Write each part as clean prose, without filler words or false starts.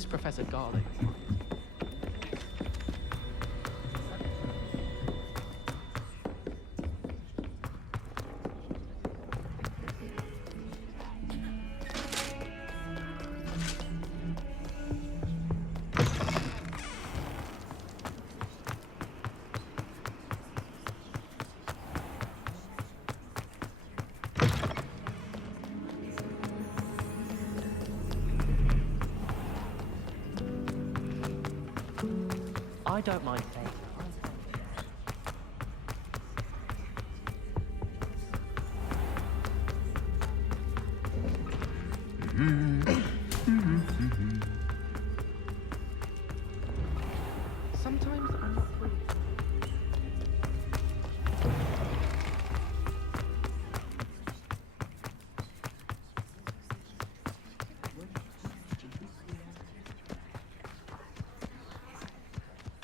miss Professor Garlick. I don't mind paying. Sometimes I'm not free.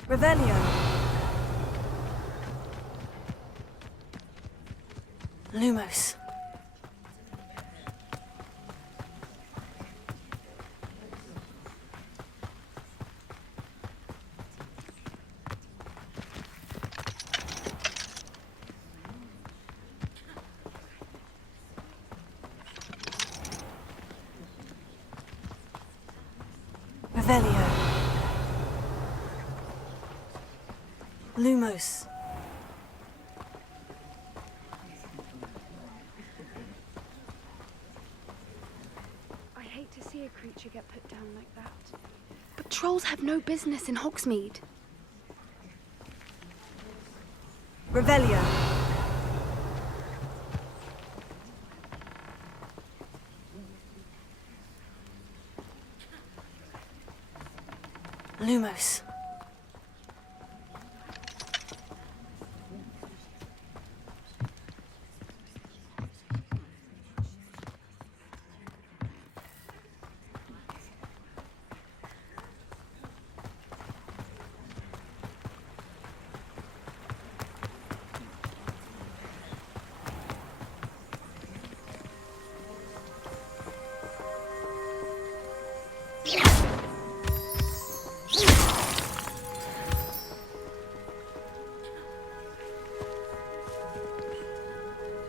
Revelio. Lumos. Revelio. Lumos. I hate to see a creature get put down like that. But trolls have no business in Hogsmeade. Revelio. Lumos.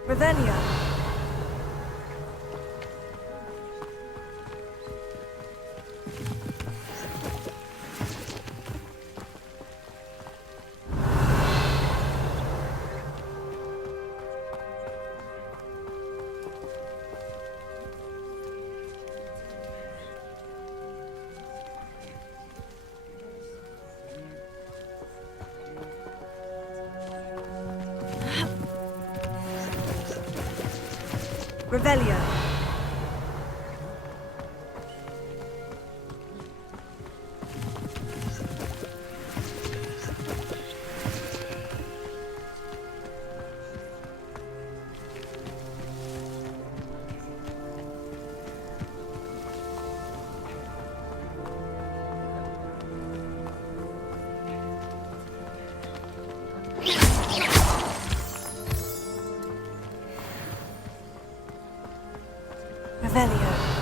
Revelio. Revelio. Revelio.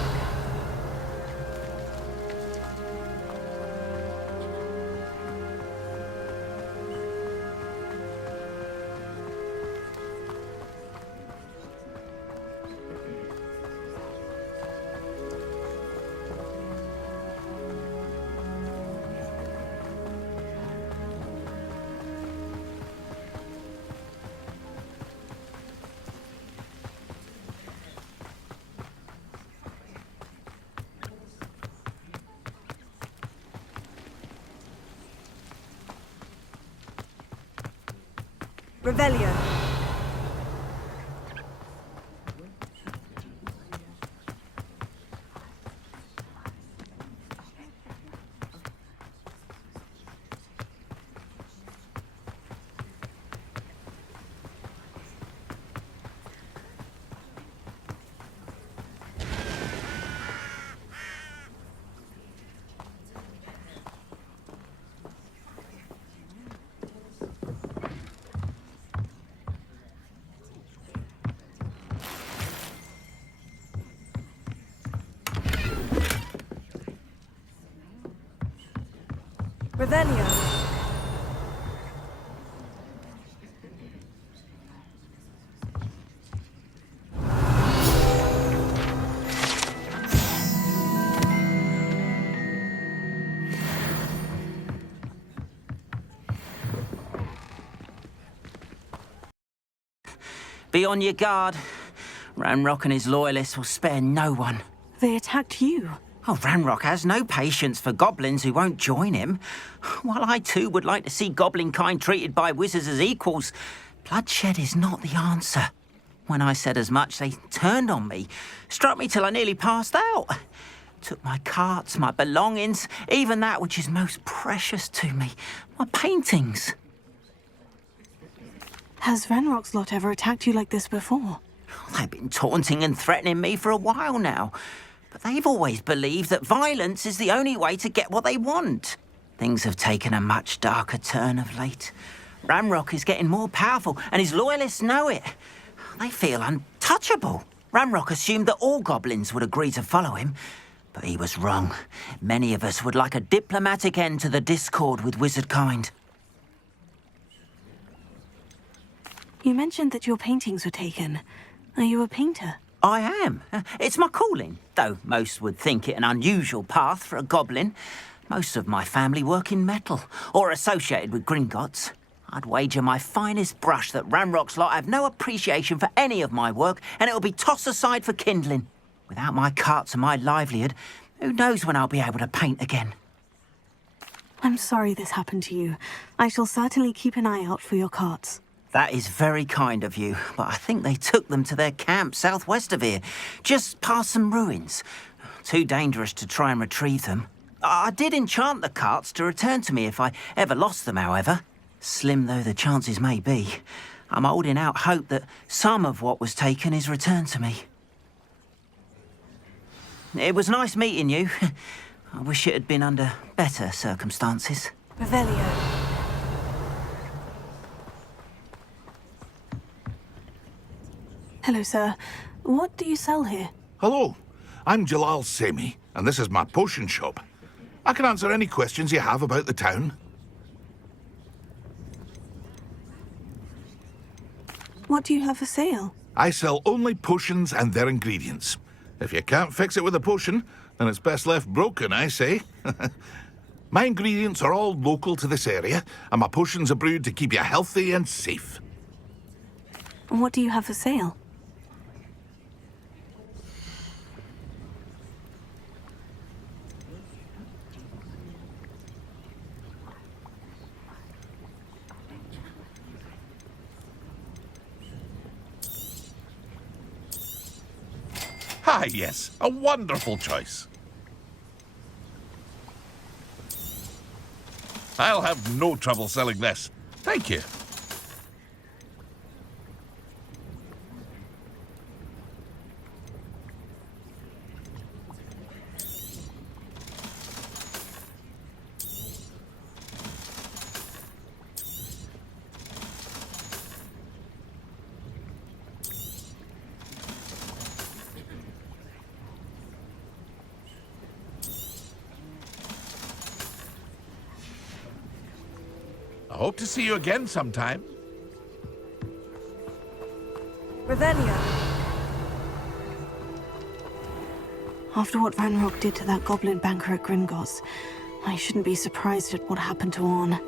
Revelio. Revelio. Be on your guard. Ranrock and his loyalists will spare no one. They attacked you. Oh, Ranrock has no patience for goblins who won't join him. While I too would like to see goblin kind treated by wizards as equals, bloodshed is not the answer. When I said as much, they turned on me, struck me till I nearly passed out. Took my carts, my belongings, even that which is most precious to me, my paintings. Has Ranrock's lot ever attacked you like this before? They've been taunting and threatening me for a while now. But they've always believed that violence is the only way to get what they want. Things have taken a much darker turn of late. Ranrock is getting more powerful, and his loyalists know it. They feel untouchable. Ranrock assumed that all goblins would agree to follow him, but he was wrong. Many of us would like a diplomatic end to the discord with wizard kind. You mentioned that your paintings were taken. Are you a painter? I am. It's my calling, though most would think it an unusual path for a goblin. Most of my family work in metal, or associated with Gringotts. I'd wager my finest brush that Ranrock's lot have no appreciation for any of my work, and it'll be tossed aside for kindling. Without my carts and my livelihood, who knows when I'll be able to paint again? I'm sorry this happened to you. I shall certainly keep an eye out for your carts. That is very kind of you, but I think they took them to their camp southwest of here, just past some ruins. Too dangerous to try and retrieve them. I did enchant the carts to return to me if I ever lost them, however. Slim though the chances may be, I'm holding out hope that some of what was taken is returned to me. It was nice meeting you. I wish it had been under better circumstances. Revelio. Hello, sir. What do you sell here? Hello, I'm Jalal Semi, and this is my potion shop. I can answer any questions you have about the town. What do you have for sale? I sell only potions and their ingredients. If you can't fix it with a potion, then it's best left broken, I say. My ingredients are all local to this area, and my potions are brewed to keep you healthy and safe. What do you have for sale? Ah, yes, a wonderful choice. I'll have no trouble selling this. Thank you. I hope to see you again sometime. Revelio. After what Ranrock did to that goblin banker at Gringotts, I shouldn't be surprised at what happened to Orn.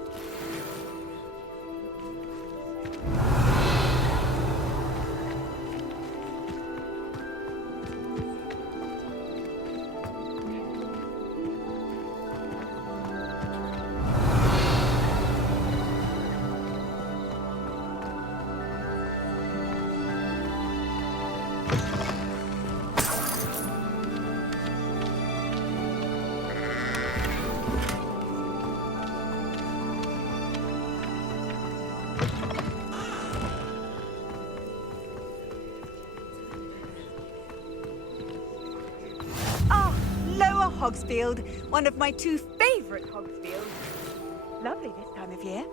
Hogsfield, one of my two favourite Hogsfields. Lovely this time of year.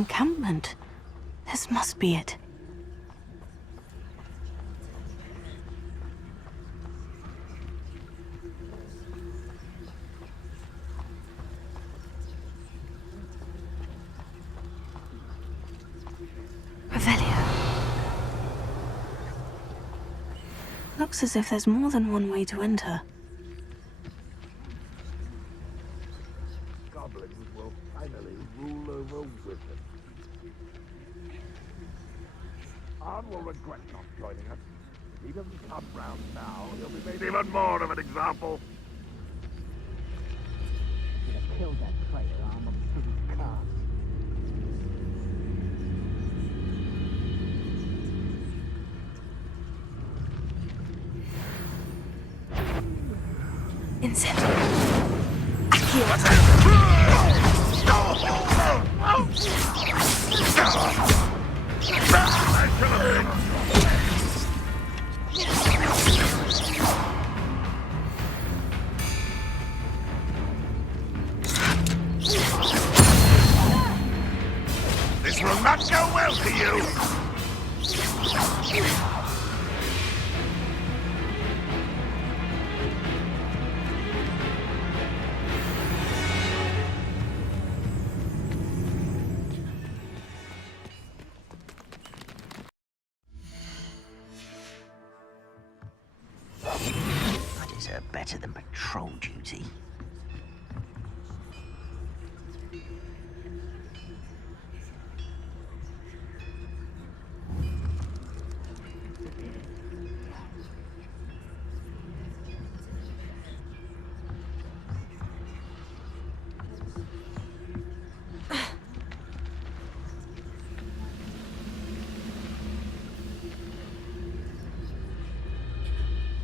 encampment. This must be it. Revelio. Looks as if there's more than one way to enter. Goblins will finally rule over wizards. Arn will regret not joining us. If he doesn't come round now, he'll be made even more of an example. Kill that traitor, Arm, on his car. Incendio. This will not go well for you! I deserve better than patrol duty.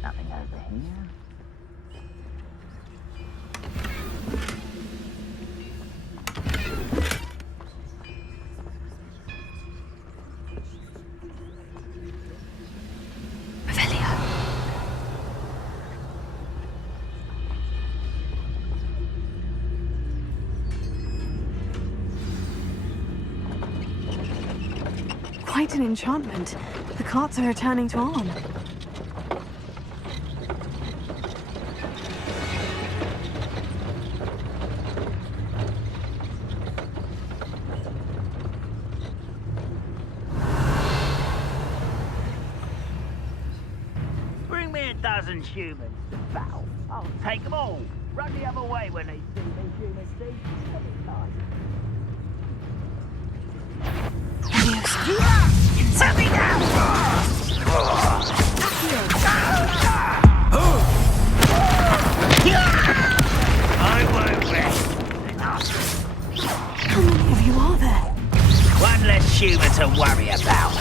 Nothing over here. Revelio. Quite an enchantment. The carts are returning to Arn. Bring me a dozen humans to battle. I'll take them all. Run the other way when they see me, human see. Set me down! I won't rest. How many of you are there? One less human to worry about.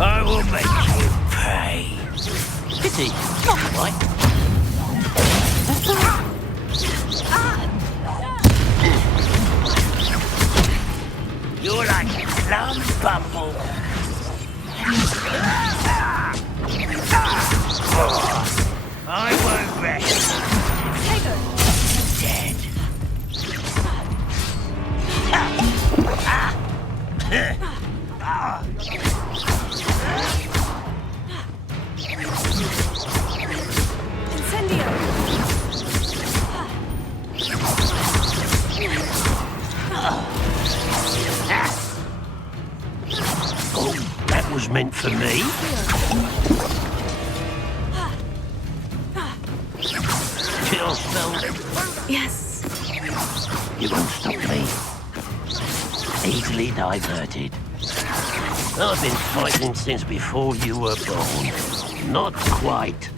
I will make you pay. Pity, not right. You're like a plum bumble. I won't rest. Dead. Oh, that was meant for me. Chill spell. Yes. You won't stop me. Easily diverted. I've been fighting since before you were born. Not quite.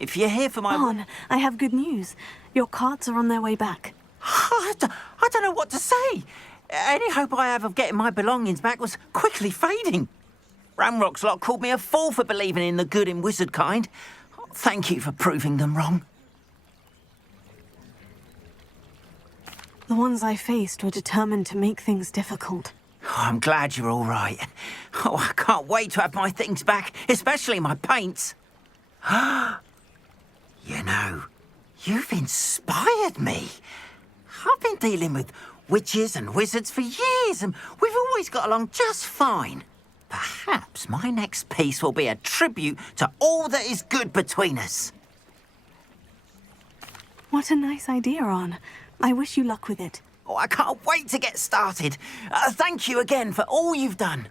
If you're here for my... Arn, I have good news. Your carts are on their way back. I don't know what to say. Any hope I have of getting my belongings back was quickly fading. Ramrock's lot called me a fool for believing in the good in wizard kind. Thank you for proving them wrong. The ones I faced were determined to make things difficult. Oh, I'm glad you're all right. Oh, I can't wait to have my things back, especially my paints. You know, you've inspired me. I've been dealing with witches and wizards for years, and we've always got along just fine. Perhaps my next piece will be a tribute to all that is good between us. What a nice idea, Arn. I wish you luck with it. Oh, I can't wait to get started. Thank you again for all you've done.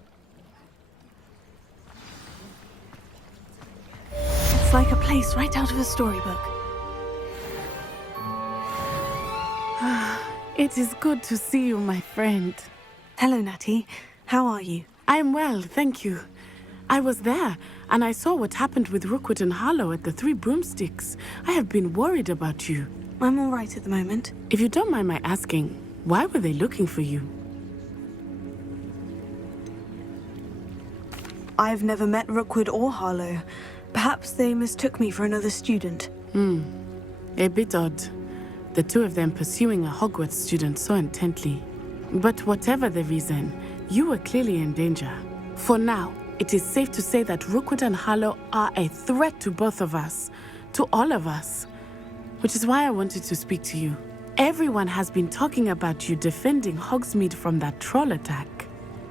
It's like a place right out of a storybook. It is good to see you, my friend. Hello, Natty. How are you? I am well, thank you. I was there, and I saw what happened with Rookwood and Harlow at the Three Broomsticks. I have been worried about you. I'm all right at the moment. If you don't mind my asking, why were they looking for you? I've never met Rookwood or Harlow. Perhaps they mistook me for another student. A bit odd. The two of them pursuing a Hogwarts student so intently. But whatever the reason, you were clearly in danger. For now, it is safe to say that Rookwood and Harlow are a threat to both of us, to all of us. Which is why I wanted to speak to you. Everyone has been talking about you defending Hogsmeade from that troll attack.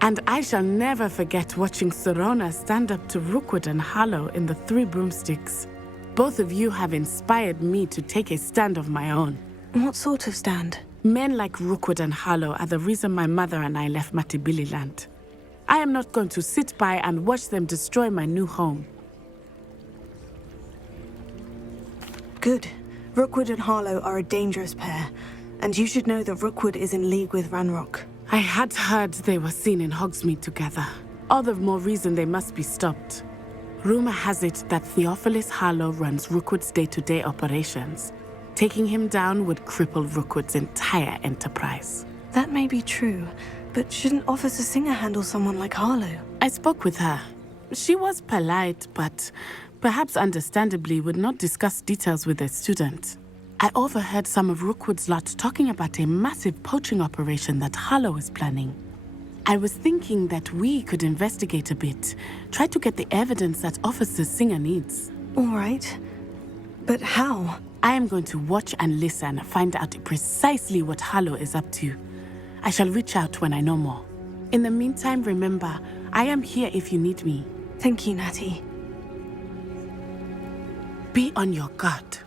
And I shall never forget watching Serona stand up to Rookwood and Harlow in the Three Broomsticks. Both of you have inspired me to take a stand of my own. What sort of stand? Men like Rookwood and Harlow are the reason my mother and I left Matabeleland. I am not going to sit by and watch them destroy my new home. Good. Rookwood and Harlow are a dangerous pair, and you should know that Rookwood is in league with Ranrock. I had heard they were seen in Hogsmeade together. All the more reason they must be stopped. Rumor has it that Theophilus Harlow runs Rookwood's day-to-day operations. Taking him down would cripple Rookwood's entire enterprise. That may be true, but shouldn't Officer Singer handle someone like Harlow? I spoke with her. She was polite, but perhaps understandably would not discuss details with a student. I overheard some of Rookwood's lot talking about a massive poaching operation that Harlow is planning. I was thinking that we could investigate a bit, try to get the evidence that Officer Singer needs. All right. But how? I am going to watch and listen, find out precisely what Harlow is up to. I shall reach out when I know more. In the meantime, remember, I am here if you need me. Thank you, Natty. Be on your guard.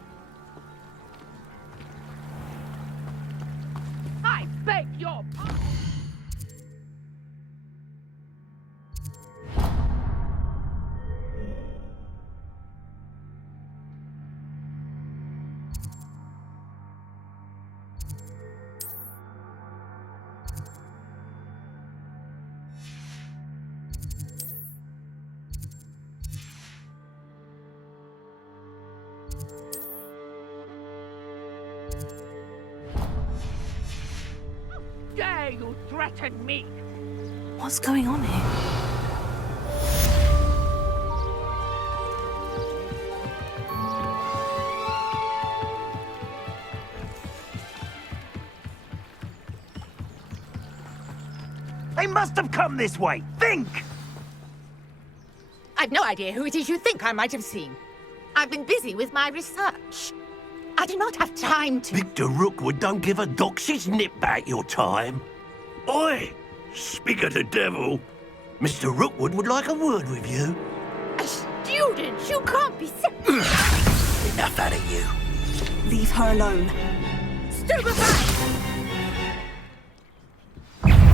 I beg your pardon. Dare you threaten me? What's going on here? They must have come this way. Think! I've no idea who it is you think I might have seen. I've been busy with my research. I do not have time to... Victor Rookwood don't give a doxy's nip back your time. Oi! Speak of the devil. Mr. Rookwood would like a word with you. A student? You can't be... Enough out of you. Leave her alone. Stupefy!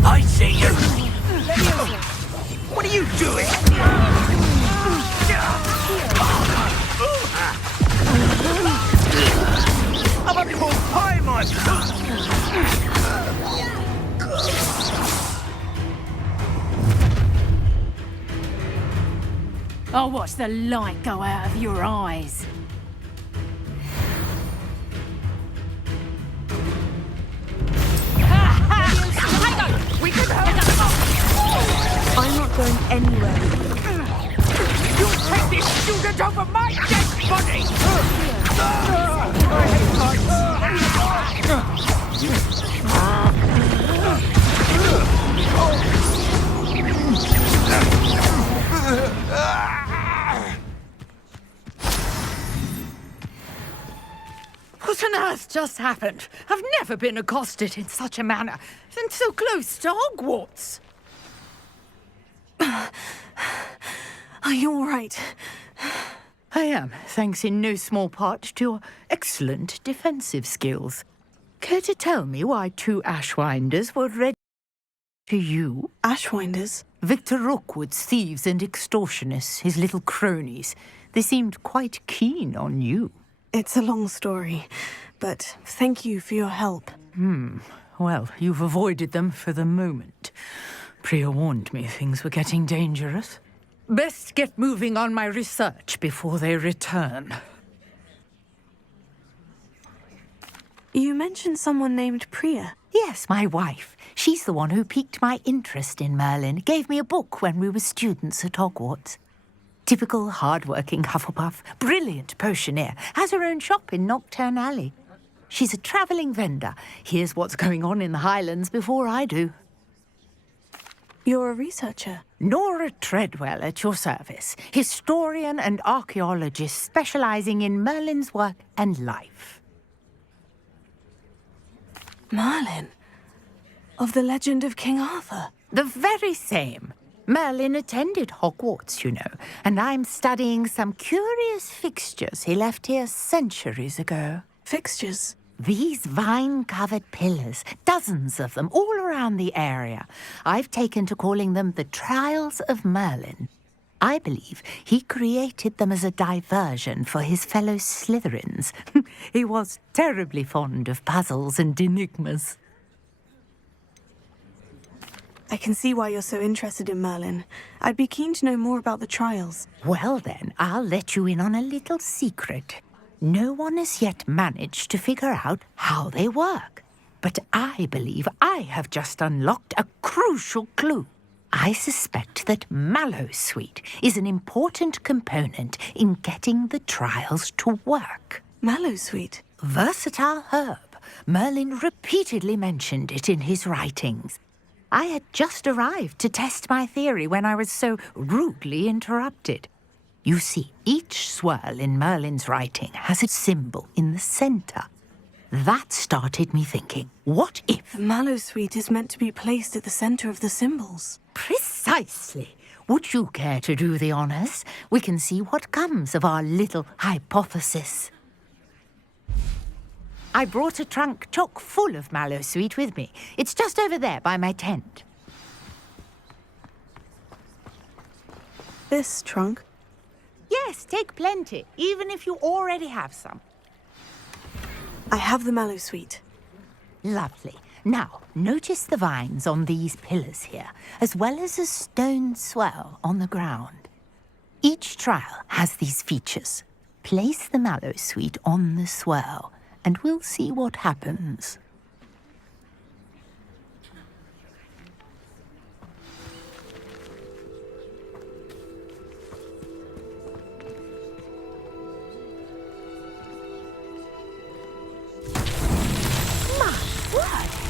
I see you! What are you doing? I'm a cool pie, my... I'll watch the light go out of your eyes. student over my dead body! What on earth just happened? I've never been accosted in such a manner, and so close to Hogwarts. Are you all right? I am, thanks in no small part to your excellent defensive skills. Care to tell me why 2 Ashwinders were ready to you? Ashwinders? Victor Rookwood's thieves and extortionists, his little cronies. They seemed quite keen on you. It's a long story, but thank you for your help. Well, you've avoided them for the moment. Priya warned me things were getting dangerous. Best get moving on my research before they return. You mentioned someone named Priya. Yes, my wife. She's the one who piqued my interest in Merlin. Gave me a book when we were students at Hogwarts. Typical hard-working Hufflepuff, brilliant potioneer, has her own shop in Nocturne Alley. She's a travelling vendor. Hears what's going on in the Highlands before I do. You're a researcher. Nora Treadwell at your service, historian and archaeologist specialising in Merlin's work and life. Merlin? Of the legend of King Arthur? The very same. Merlin attended Hogwarts, you know, and I'm studying some curious fixtures he left here centuries ago. Fixtures? These vine-covered pillars, dozens of them, all around the area. I've taken to calling them the Trials of Merlin. I believe he created them as a diversion for his fellow Slytherins. He was terribly fond of puzzles and enigmas. I can see why you're so interested in Merlin. I'd be keen to know more about the trials. Well then, I'll let you in on a little secret. No one has yet managed to figure out how they work. But I believe I have just unlocked a crucial clue. I suspect that Mallowsweet is an important component in getting the trials to work. Mallowsweet? Versatile herb. Merlin repeatedly mentioned it in his writings. I had just arrived to test my theory when I was so rudely interrupted. You see, each swirl in Merlin's writing has a symbol in the centre. That started me thinking, what if... The Mallowsweet is meant to be placed at the centre of the symbols. Precisely. Would you care to do the honours? We can see what comes of our little hypothesis. I brought a trunk chock full of Mallowsweet with me. It's just over there by my tent. This trunk? Yes, take plenty, even if you already have some. I have the Mallowsweet. Lovely. Now, notice the vines on these pillars here, as well as a stone swirl on the ground. Each trial has these features. Place the Mallowsweet on the swirl, and we'll see what happens.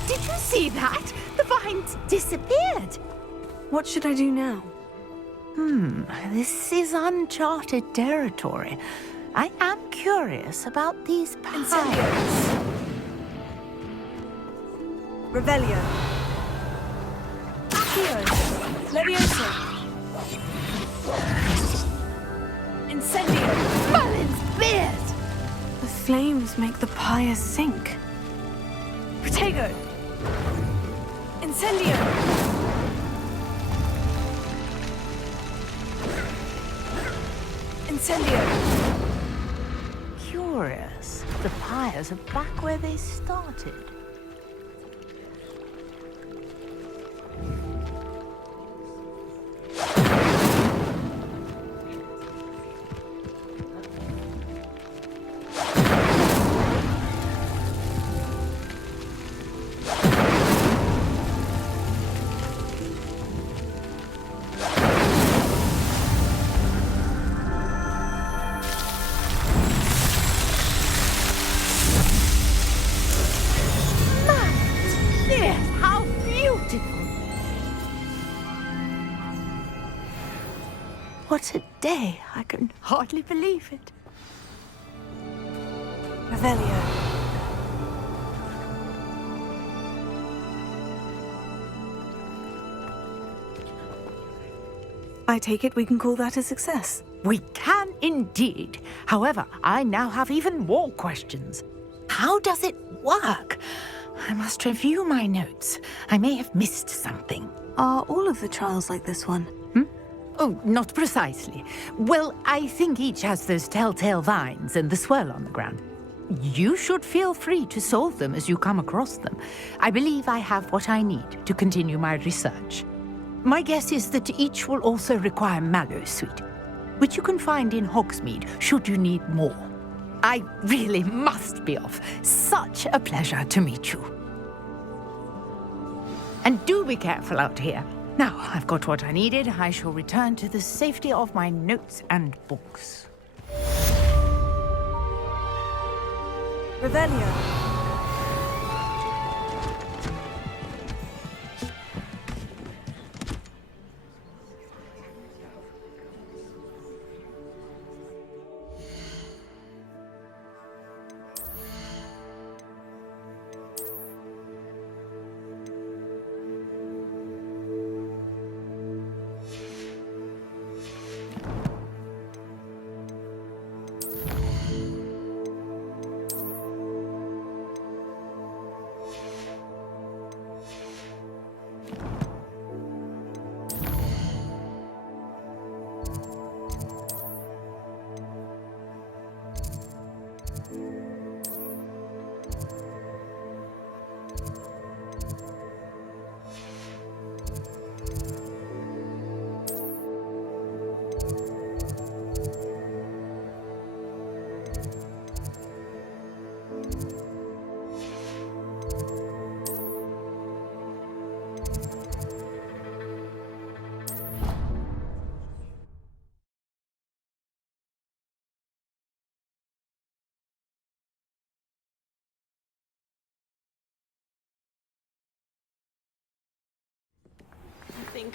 Did you see that? The vines disappeared. What should I do now? This is uncharted territory. I am curious about these piles. Revelio. Accio. Leviosa. Incendio. Merlin's beard! The flames make the pyre sink. Protego. Incendio. Incendio. Curious. The pyres are back where they started. What a day. I can hardly believe it. Revelio. I take it we can call that a success. We can indeed. However, I now have even more questions. How does it work? I must review my notes. I may have missed something. Are all of the trials like this one? Oh, not precisely. Well, I think each has those telltale vines and the swirl on the ground. You should feel free to solve them as you come across them. I believe I have what I need to continue my research. My guess is that each will also require mallow sweet, which you can find in Hogsmeade should you need more. I really must be off. Such a pleasure to meet you. And do be careful out here. Now, I've got what I needed. I shall return to the safety of my notes and books. Revelio.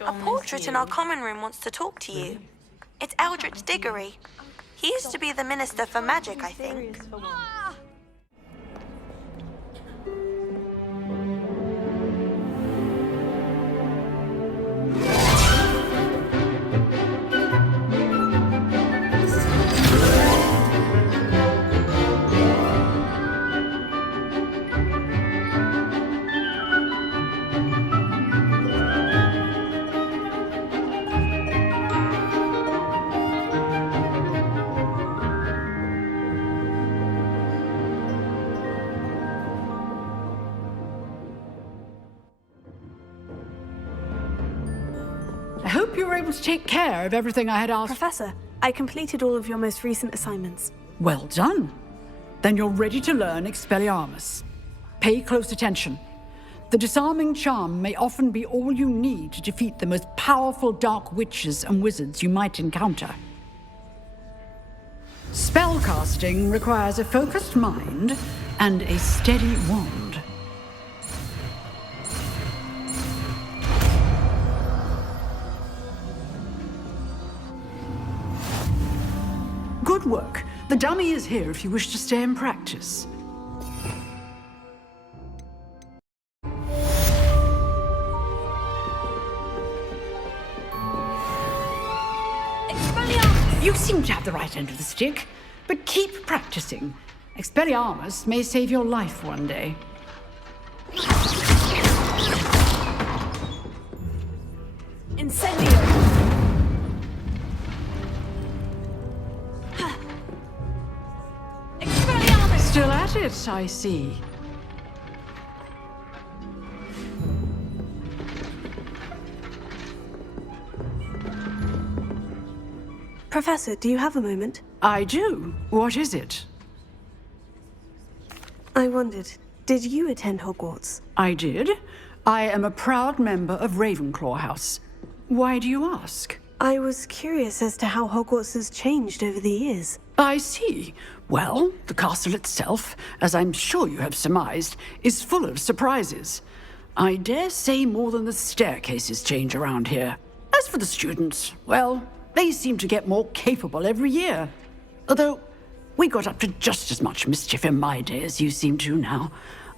A portrait in our common room wants to talk to you. It's Eldritch Diggory. He used to be the Minister for Magic, I think. I hope you were able to take care of everything I had asked. Professor, I completed all of your most recent assignments. Well done. Then you're ready to learn Expelliarmus. Pay close attention. The disarming charm may often be all you need to defeat the most powerful dark witches and wizards you might encounter. Spellcasting requires a focused mind and a steady wand. Good work. The dummy is here if you wish to stay and practice. Expelliarmus! You seem to have the right end of the stick, but keep practicing. Expelliarmus may save your life one day. Incendio! Still at it, I see. Professor, do you have a moment? I do. What is it? I wondered, did you attend Hogwarts? I did. I am a proud member of Ravenclaw House. Why do you ask? I was curious as to how Hogwarts has changed over the years. I see. Well, the castle itself, as I'm sure you have surmised, is full of surprises. I dare say more than the staircases change around here. As for the students, well, They seem to get more capable every year. Although, we got up to just as much mischief in my day as you seem to now.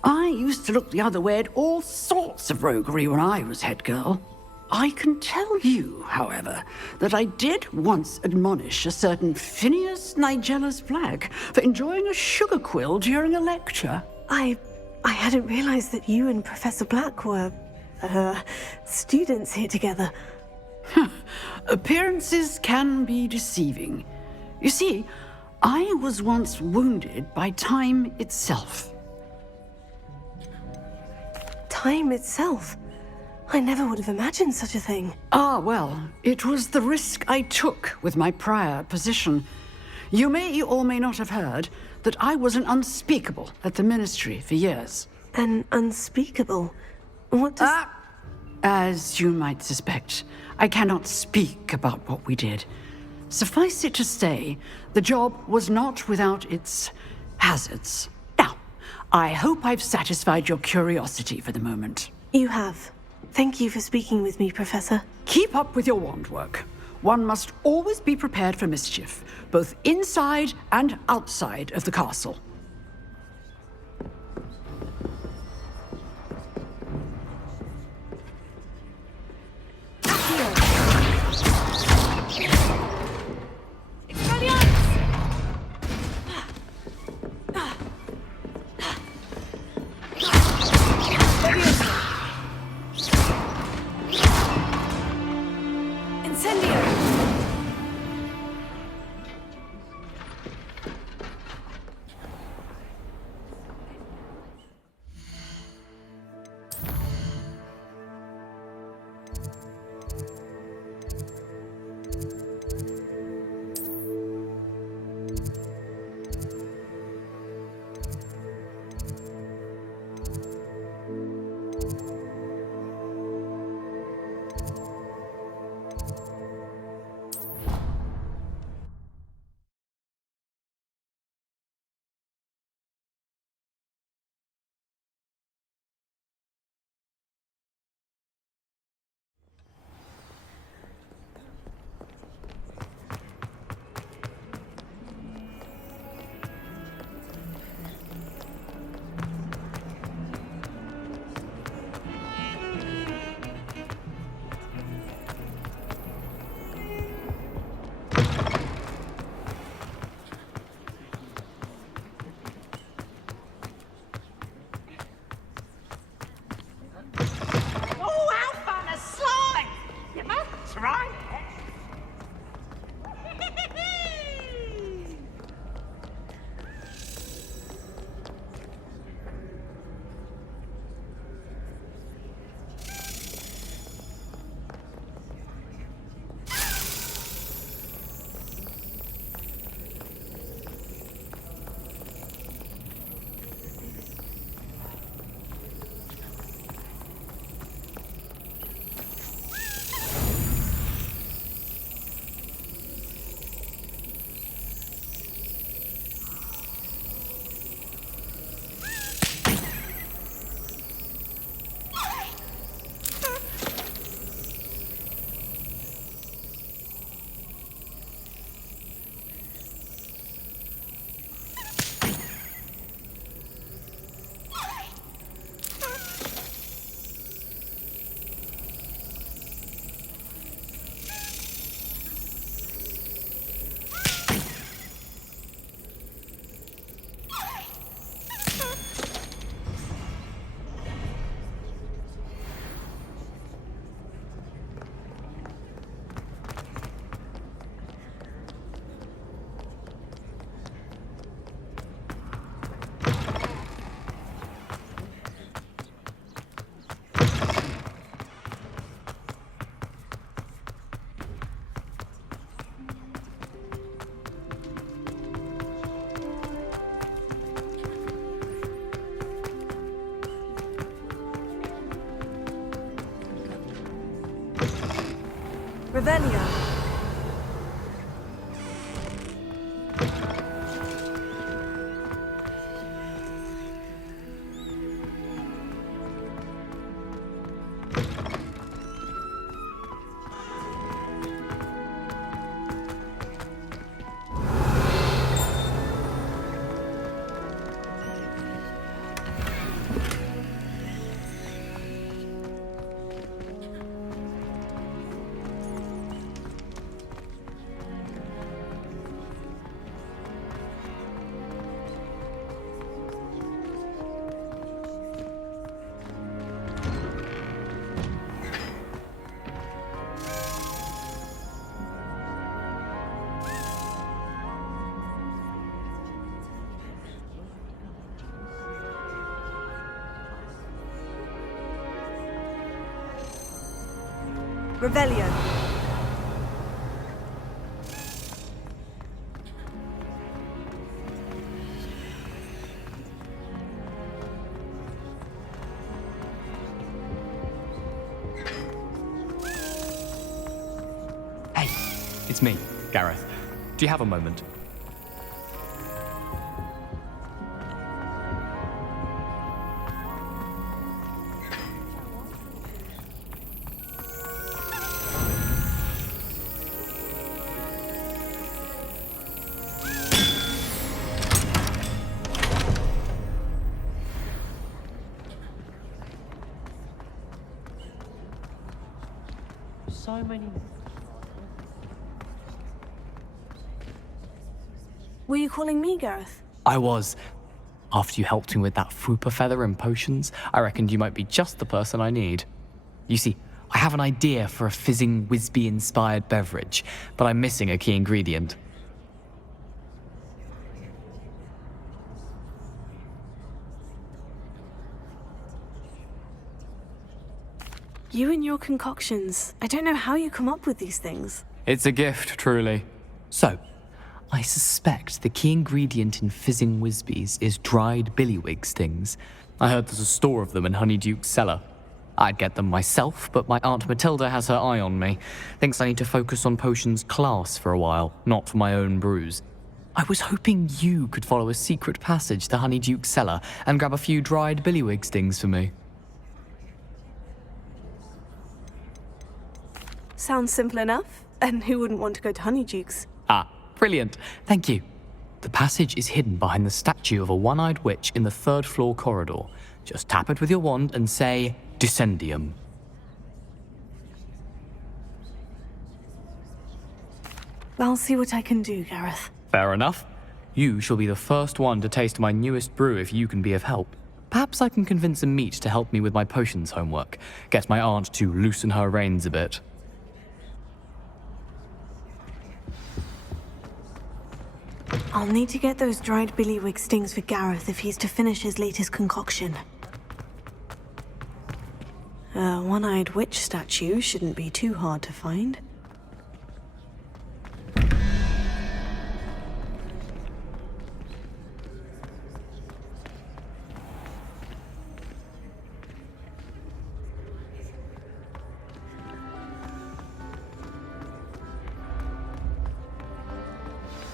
I used to look the other way at all sorts of roguery when I was head girl. I can tell you, however, that I did once admonish a certain Phineas Nigella's Black for enjoying a sugar quill during a lecture. I hadn't realized that you and Professor Black were, students here together. Appearances can be deceiving. You see, I was once wounded by time itself. Time itself? I never would have imagined such a thing. Ah, well, it was the risk I took with my prior position. You may or may not have heard that I was an unspeakable at the Ministry for years. An unspeakable? What does... As you might suspect, I cannot speak about what we did. Suffice it to say, the job was not without its hazards. Now, I hope I've satisfied your curiosity for the moment. You have. Thank you for speaking with me, Professor. Keep up with your wand work. One must always be prepared for mischief, both inside and outside of the castle. Revelio. Revelio. Hey, it's me, Gareth. Do you have a moment? So many. Were you calling me, Gareth? I was. After you helped me with that Fupa feather and potions, I reckoned you might be just the person I need. You see, I have an idea for a fizzing Wisby-inspired beverage, but I'm missing a key ingredient. You and your concoctions. I don't know how you come up with these things. It's a gift, truly. So, I suspect the key ingredient in fizzing Wisbies is dried billywig stings. I heard there's a store of them in Honeyduke's cellar. I'd get them myself, but my Aunt Matilda has her eye on me. Thinks I need to focus on potions class for a while, not for my own brews. I was hoping you could follow a secret passage to Honeyduke's cellar and grab a few dried billywig stings for me. Sounds simple enough. And who wouldn't want to go to Honeyduke's? Ah, brilliant. Thank you. The passage is hidden behind the statue of a one-eyed witch in the third-floor corridor. Just tap it with your wand and say, Descendium. I'll see what I can do, Gareth. Fair enough. You shall be the first one to taste my newest brew if you can be of help. Perhaps I can convince a meat to help me with my potions homework. Get my aunt to loosen her reins a bit. I'll need to get those dried billywig stings for Gareth if he's to finish his latest concoction. A one-eyed witch statue shouldn't be too hard to find.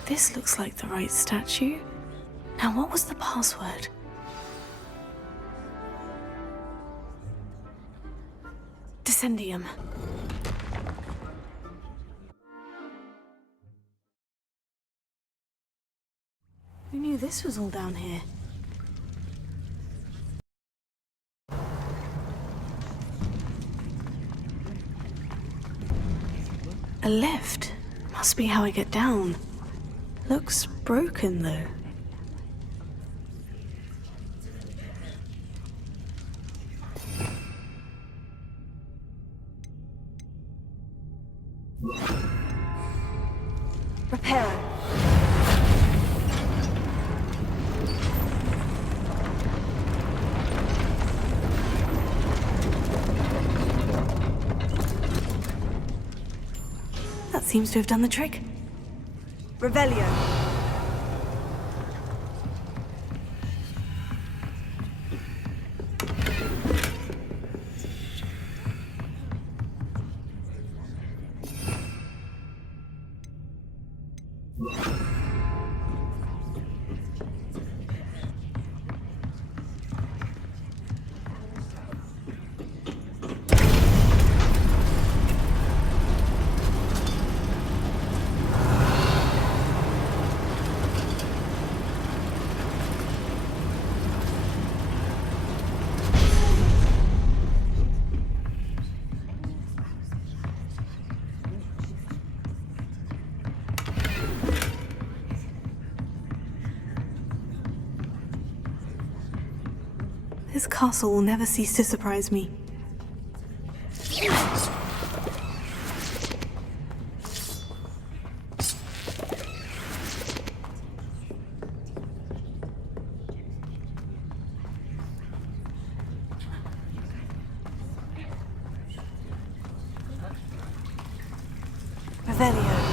This looks like the right statue. Now, what was the password? Descendium. Who knew this was all down here? A lift. Must be how I get down. Looks broken, though. Reparo. That seems to have done the trick. Revelio. This castle will never cease to surprise me. Revelio.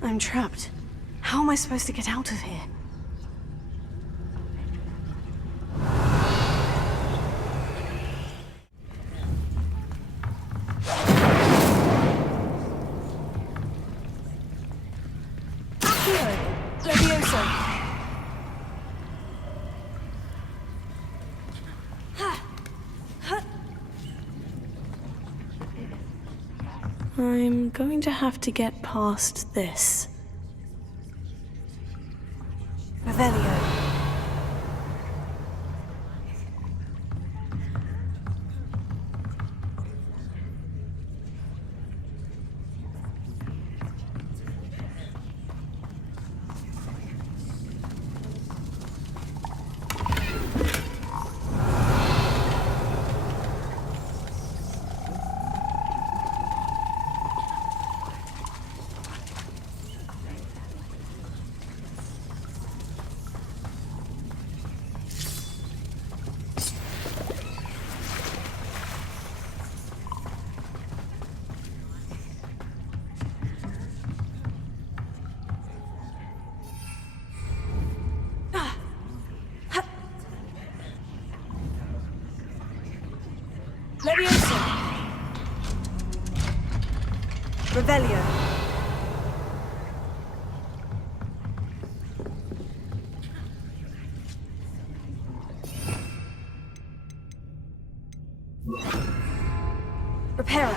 I'm trapped. How am I supposed to get out of here? I'm going to have to get past this. Revelio. Leviosa. Revelio. Reparo.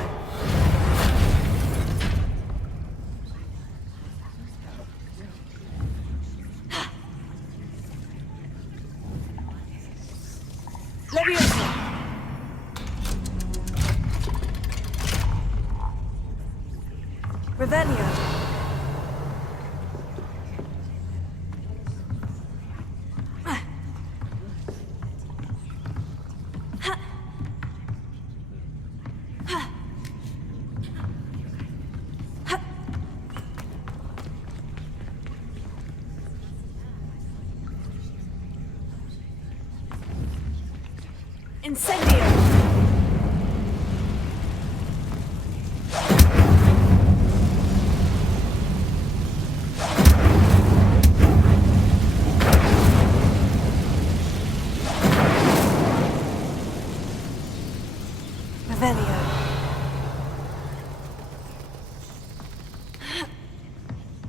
Leviosa. Revelio. Incendio.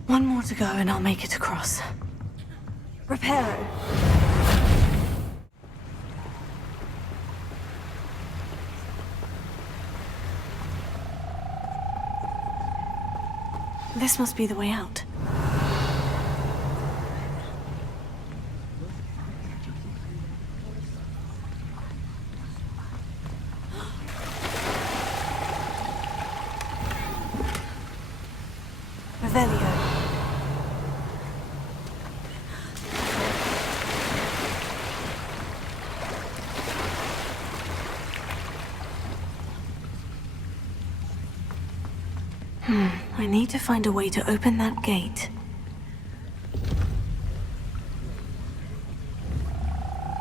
One more to go and I'll make it across. Reparo. This must be the way out. Revelio. I need to find a way to open that gate.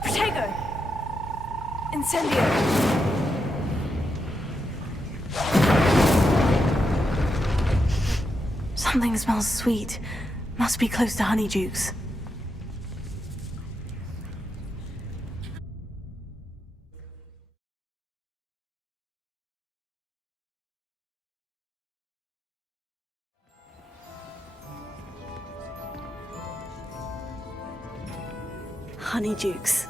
Protego! Incendio! Something smells sweet. Must be close to Honeydukes. Honeydukes.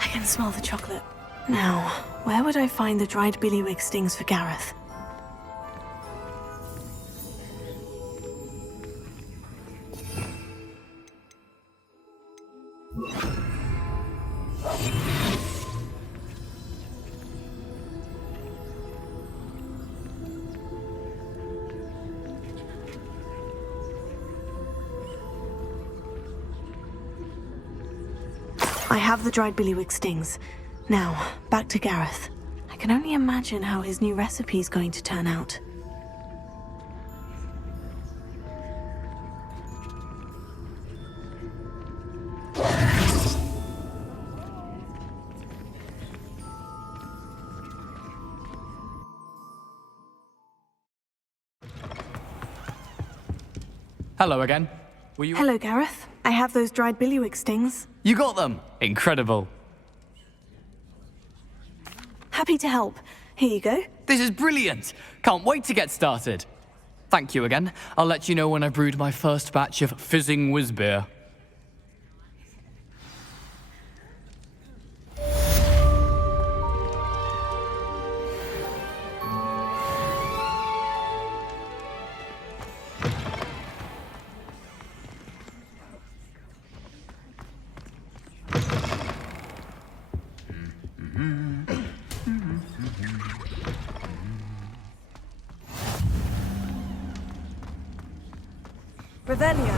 I can smell the chocolate. Now, where would I find the dried billywig stings for Gareth? I have the dried billywig stings. Now, back to Gareth. I can only imagine how his new recipe's going to turn out. Hello again. Were you? Hello, Gareth. I have those dried billywig stings. You got them! Incredible. Happy to help. Here you go. This is brilliant! Can't wait to get started. Thank you again. I'll let you know when I brewed my first batch of fizzing whizbeer. Revelio.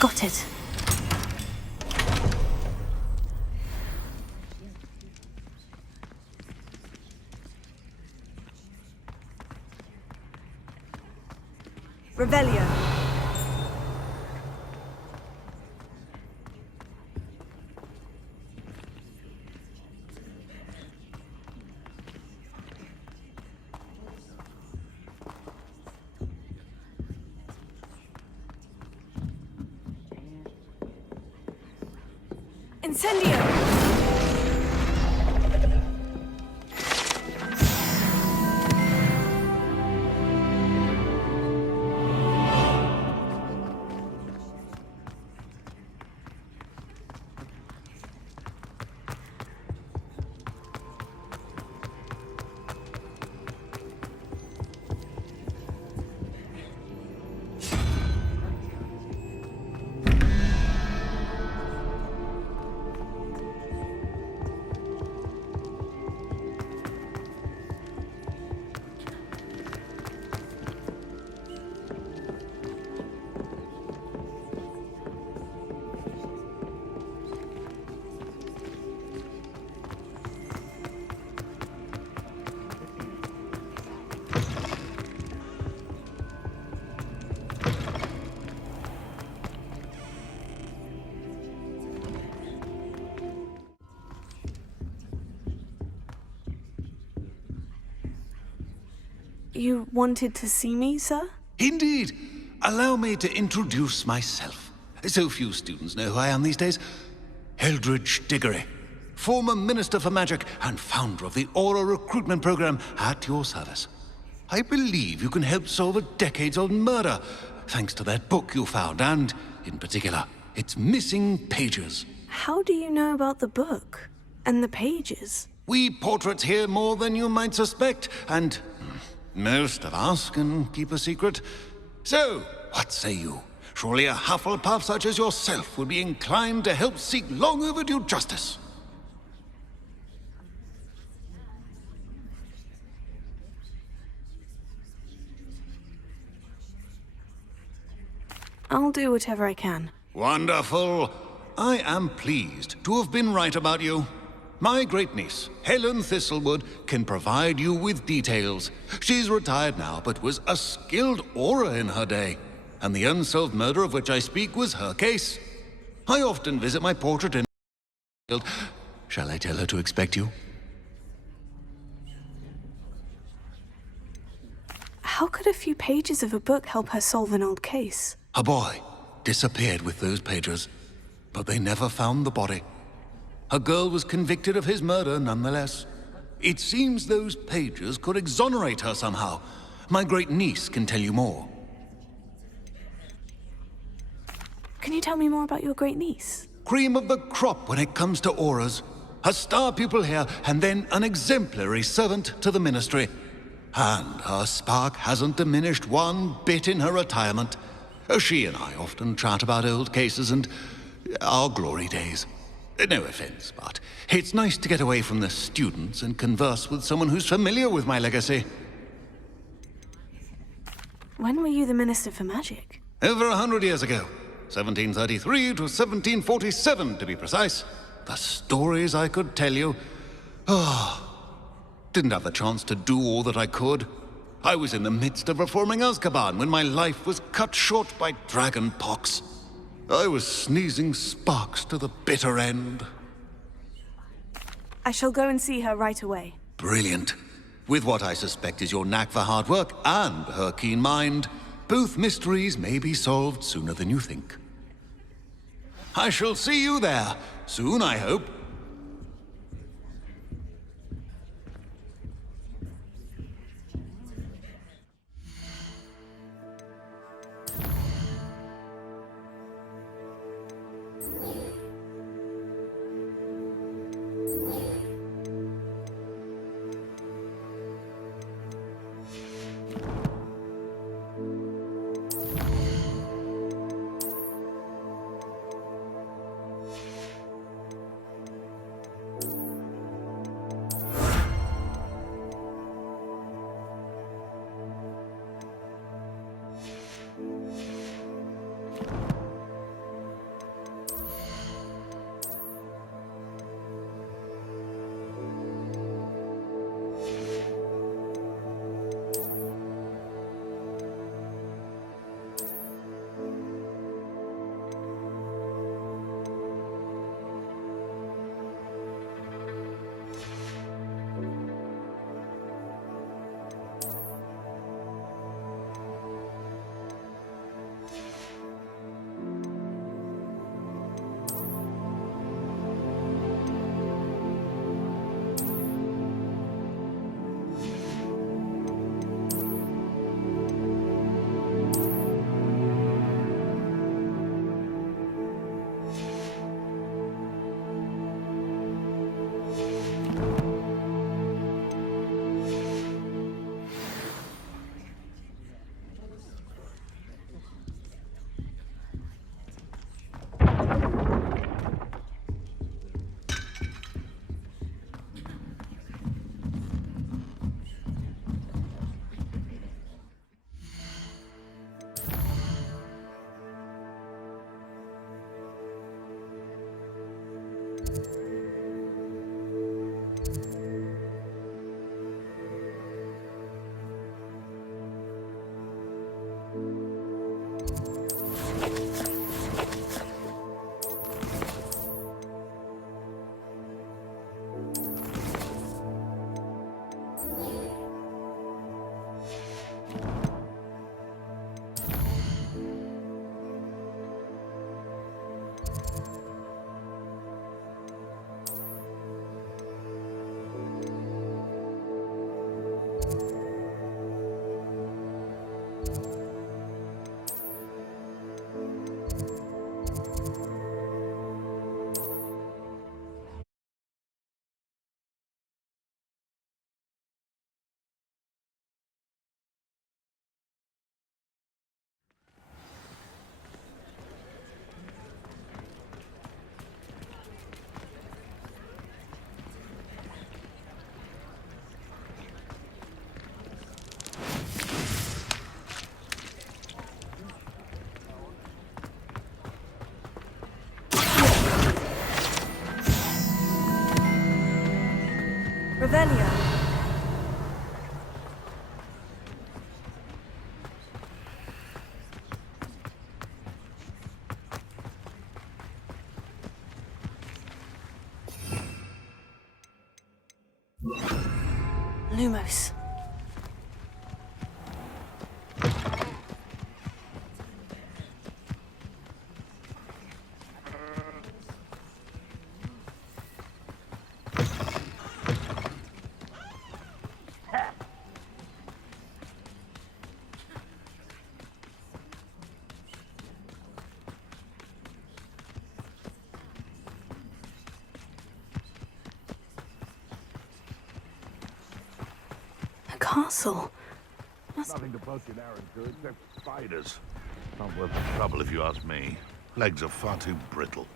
Got it. Revelio. Incendio! You wanted to see me, sir? Indeed. Allow me to introduce myself. So few students know who I am these days. Eldridge Diggory, former Minister for Magic and founder of the Aura Recruitment Program, at your service. I believe you can help solve a decades-old murder, thanks to that book you found, and, in particular, its missing pages. How do you know about the book? And the pages? We portraits here more than you might suspect, and most of us can keep a secret. So, what say you? Surely a Hufflepuff such as yourself would be inclined to help seek long overdue justice. I'll do whatever I can. Wonderful. I am pleased to have been right about you. My great-niece, Helen Thistlewood, can provide you with details. She's retired now, but was a skilled aura in her day. and the unsolved murder of which I speak was her case. I often visit my portrait in... Shall I tell her to expect you? How could a few pages of a book help her solve an old case? A boy disappeared with those pages, but they never found the body. A girl was convicted of his murder nonetheless. It seems those pages could exonerate her somehow. My great niece can tell you more. Can you tell me more about your great niece? Cream of the crop when it comes to auras. A star pupil here, and then an exemplary servant to the ministry. And her spark hasn't diminished one bit in her retirement. She and I often chat about old cases and our glory days. No offense, but it's nice to get away from the students and converse with someone who's familiar with my legacy. When were you the Minister for Magic? Over 100 years ago. 1733 to 1747, to be precise. The stories I could tell you. Didn't have the chance to do all that I could. I was in the midst of reforming Azkaban when my life was cut short by dragon pox. I was sneezing sparks to the bitter end. I shall go and see her right away. Brilliant. With what I suspect is your knack for hard work and her keen mind, both mysteries may be solved sooner than you think. I shall see you there, soon I hope. Revelio. Lumos. A castle. Nothing to post your errand to except spiders. Not worth the trouble if you ask me. Legs are far too brittle.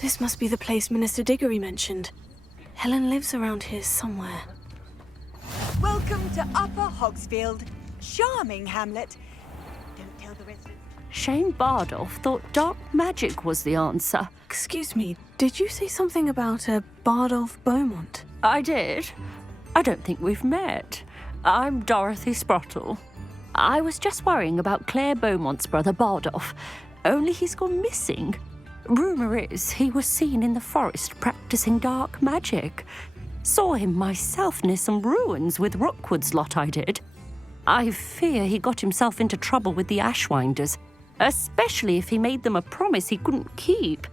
This must be the place Minister Diggory mentioned. Helen lives around here somewhere. Welcome to Upper Hogsfield. Charming hamlet. Don't tell the residents. Shane Bardolph thought dark magic was the answer. Excuse me, did you say something about a Bardolph Beaumont? I did. I don't think we've met. I'm Dorothy Sprottle. I was just worrying about Claire Beaumont's brother Bardolph, only he's gone missing. Rumour is he was seen in the forest practicing dark magic. Saw him myself near some ruins with Rookwood's lot I did. I fear he got himself into trouble with the Ashwinders, especially if he made them a promise he couldn't keep.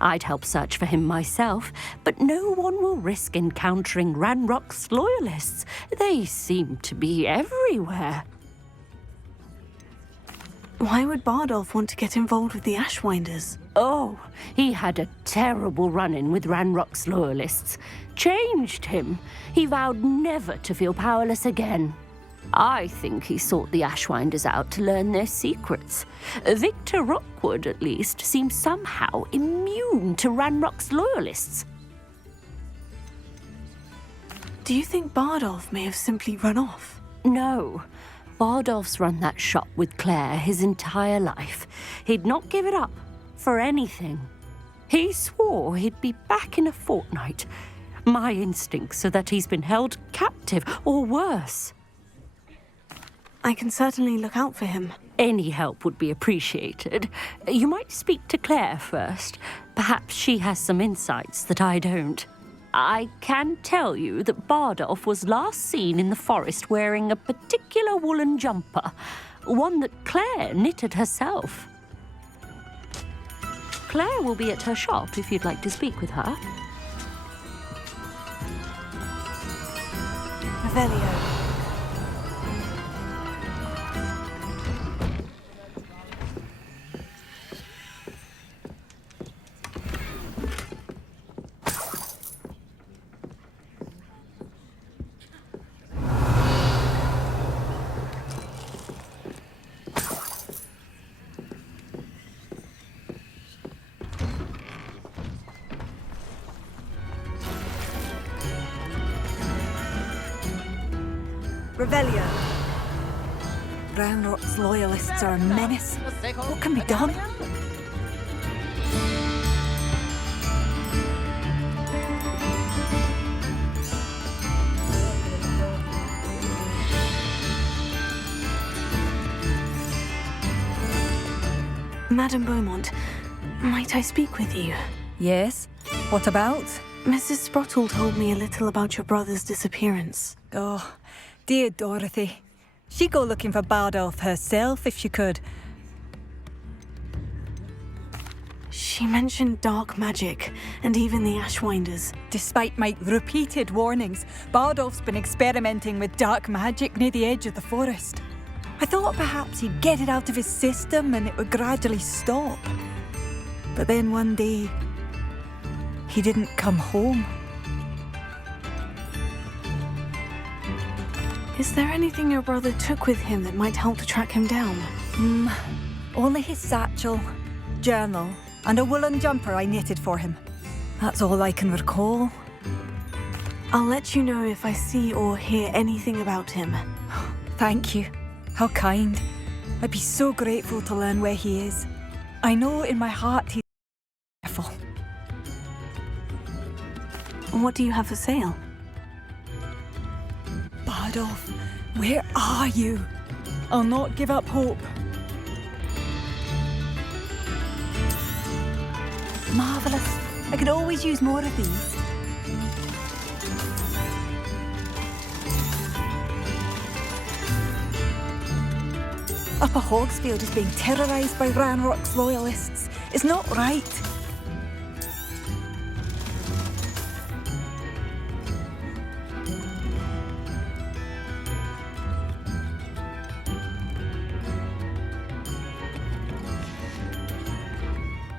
I'd help search for him myself, but no one will risk encountering Ranrock's loyalists. They seem to be everywhere. Why would Bardolph want to get involved with the Ashwinders? Oh, he had a terrible run-in with Ranrock's loyalists. Changed him. He vowed never to feel powerless again. I think he sought the Ashwinders out to learn their secrets. Victor Rookwood, at least, seems somehow immune to Ranrock's loyalists. Do you think Bardolph may have simply run off? No. Bardolph's run that shop with Claire his entire life. He'd not give it up for anything. He swore he'd be back in a fortnight. My instincts are that he's been held captive, or worse. I can certainly look out for him. Any help would be appreciated. You might speak to Claire first. Perhaps she has some insights that I don't. I can tell you that Bardolph was last seen in the forest wearing a particular woolen jumper, one that Claire knitted herself. Claire will be at her shop if you'd like to speak with her. Revelio. Revelio. Ranrock's loyalists are a menace. What can be done? Madame Beaumont, might I speak with you? Yes. What about? Mrs. Sprottle told me a little about your brother's disappearance. Oh, dear Dorothy. She'd go looking for Bardolph herself if she could. She mentioned dark magic, and even the Ashwinders. Despite my repeated warnings, Bardolph's been experimenting with dark magic near the edge of the forest. I thought perhaps he'd get it out of his system and it would gradually stop. But then one day, he didn't come home. Is there anything your brother took with him that might help to track him down? Only his satchel, journal, and a woolen jumper I knitted for him. That's all I can recall. I'll let you know if I see or hear anything about him. Thank you. How kind. I'd be so grateful to learn where he is. I know in my heart he's careful. What do you have for sale? Bardolph, where are you? I'll not give up hope. Marvellous. I could always use more of these. Upper Hogsfield is being terrorised by Ranrock's loyalists. It's not right.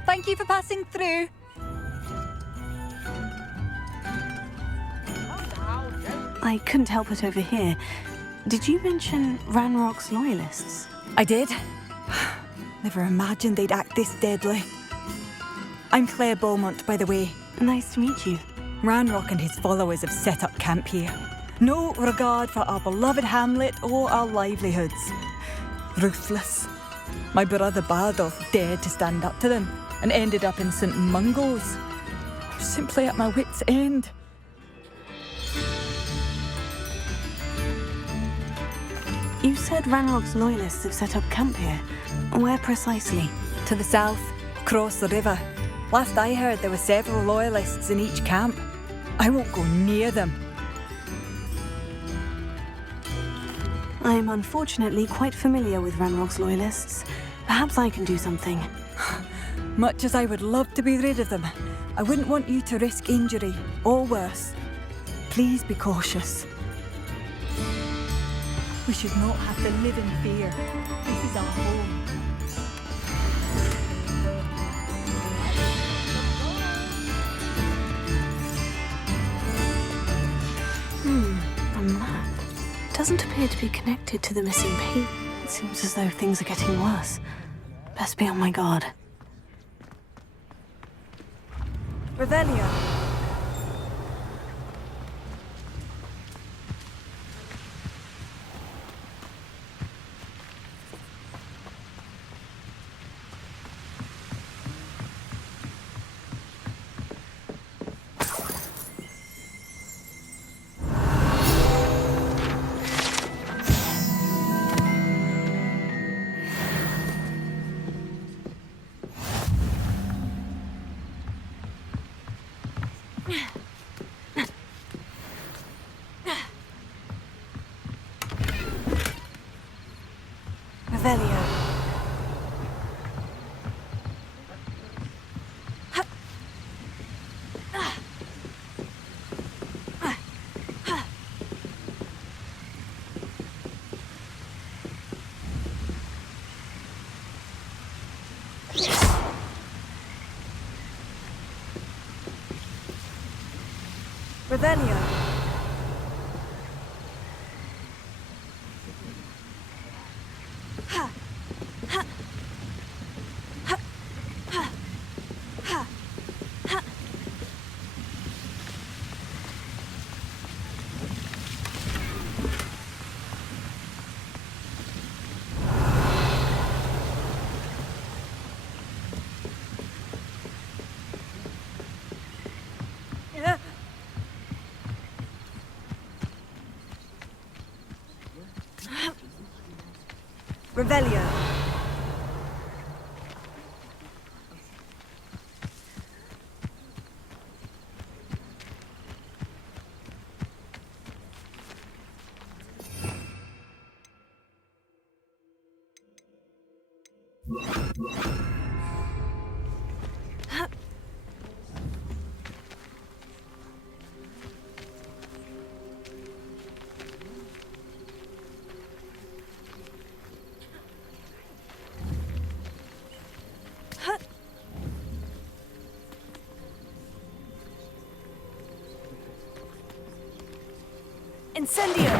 Thank you for passing through. I couldn't help but overhear. Did you mention Ranrock's loyalists? I did. Never imagined they'd act this deadly. I'm Claire Beaumont, by the way. Nice to meet you. Ranrock and his followers have set up camp here. No regard for our beloved hamlet or our livelihoods. Ruthless. My brother Bardolph dared to stand up to them and ended up in St. Mungo's. I'm simply at my wit's end. You said Ranrock's loyalists have set up camp here. Where precisely? To the south, across the river. Last I heard, there were several loyalists in each camp. I won't go near them. I am unfortunately quite familiar with Ranrock's loyalists. Perhaps I can do something. Much as I would love to be rid of them, I wouldn't want you to risk injury, or worse. Please be cautious. We should not have to live in fear. This is our home. A map. Doesn't appear to be connected to the missing paper. It seems as though things are getting worse. Best be on my guard. Revelio. Revelio. Revelio. Revelio. Incendio!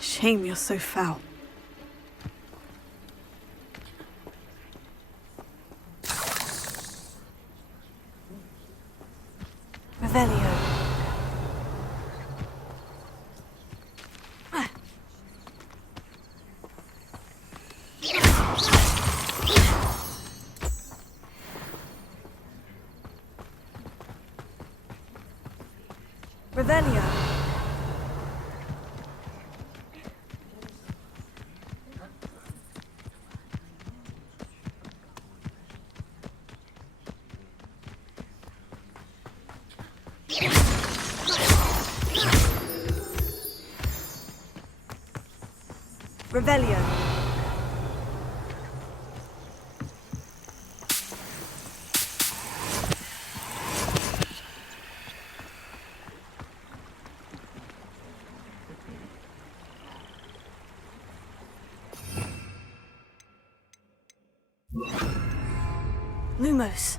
Shame you're so foul. Revelio. Revelio. Lumos.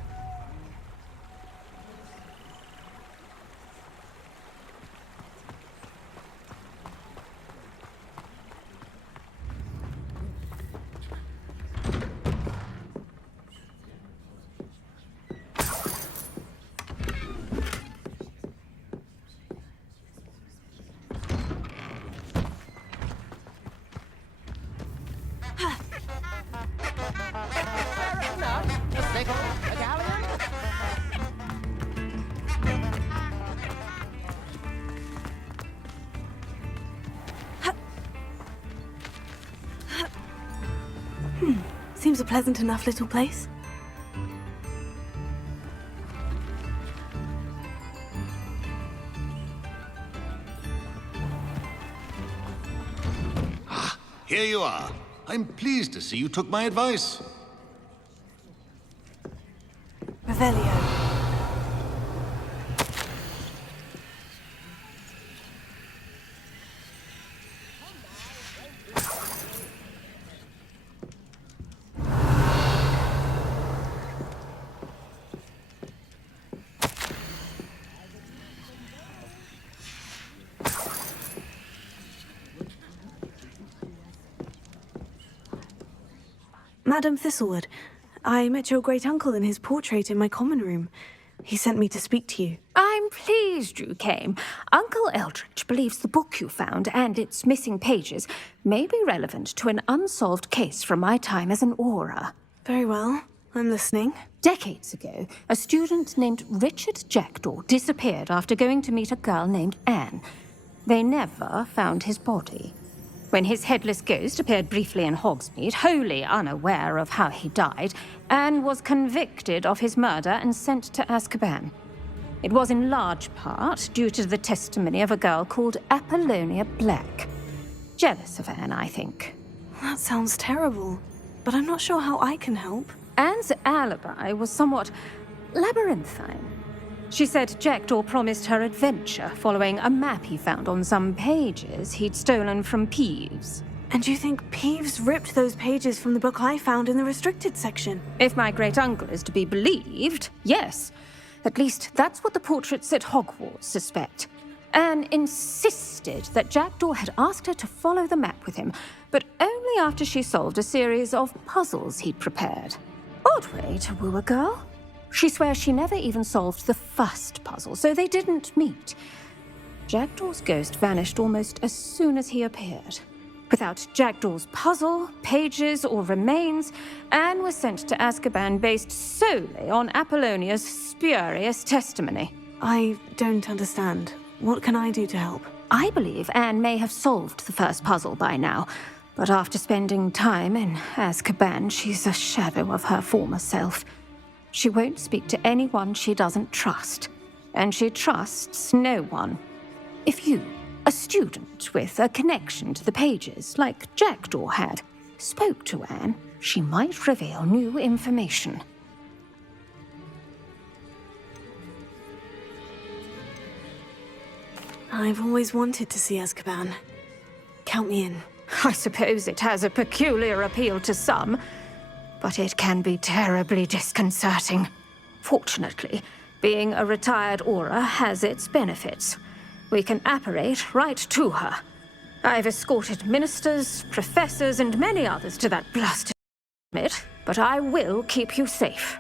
Seems a pleasant enough little place. Here you are. I'm pleased to see you took my advice. Revelio. Madam Thistlewood, I met your great-uncle in his portrait in my common room. He sent me to speak to you. I'm pleased you came. Uncle Eldridge believes the book you found and its missing pages may be relevant to an unsolved case from my time as an aura. Very well. I'm listening. Decades ago, a student named Richard Jackdaw disappeared after going to meet a girl named Anne. They never found his body. When his headless ghost appeared briefly in Hogsmeade, wholly unaware of how he died, Anne was convicted of his murder and sent to Azkaban. It was in large part due to the testimony of a girl called Apollonia Black. Jealous of Anne, I think. That sounds terrible, but I'm not sure how I can help. Anne's alibi was somewhat labyrinthine. She said Jackdaw promised her adventure following a map he found on some pages he'd stolen from Peeves. And you think Peeves ripped those pages from the book I found in the restricted section? If my great-uncle is to be believed, yes. At least that's what the portraits at Hogwarts suspect. Anne insisted that Jackdaw had asked her to follow the map with him, but only after she solved a series of puzzles he'd prepared. Odd way to woo a girl. She swears she never even solved the first puzzle, so they didn't meet. Jackdaw's ghost vanished almost as soon as he appeared. Without Jackdaw's puzzle, pages, or remains, Anne was sent to Azkaban based solely on Apollonia's spurious testimony. I don't understand. What can I do to help? I believe Anne may have solved the first puzzle by now, but after spending time in Azkaban, she's a shadow of her former self. She won't speak to anyone she doesn't trust, and she trusts no one. If you, a student with a connection to the pages, like Jackdaw had, spoke to Anne, she might reveal new information. I've always wanted to see Azkaban. Count me in. I suppose it has a peculiar appeal to some, but it can be terribly disconcerting. Fortunately, being a retired aura has its benefits. We can apparate right to her. I've escorted ministers, professors, and many others to that blasted summit, but I will keep you safe.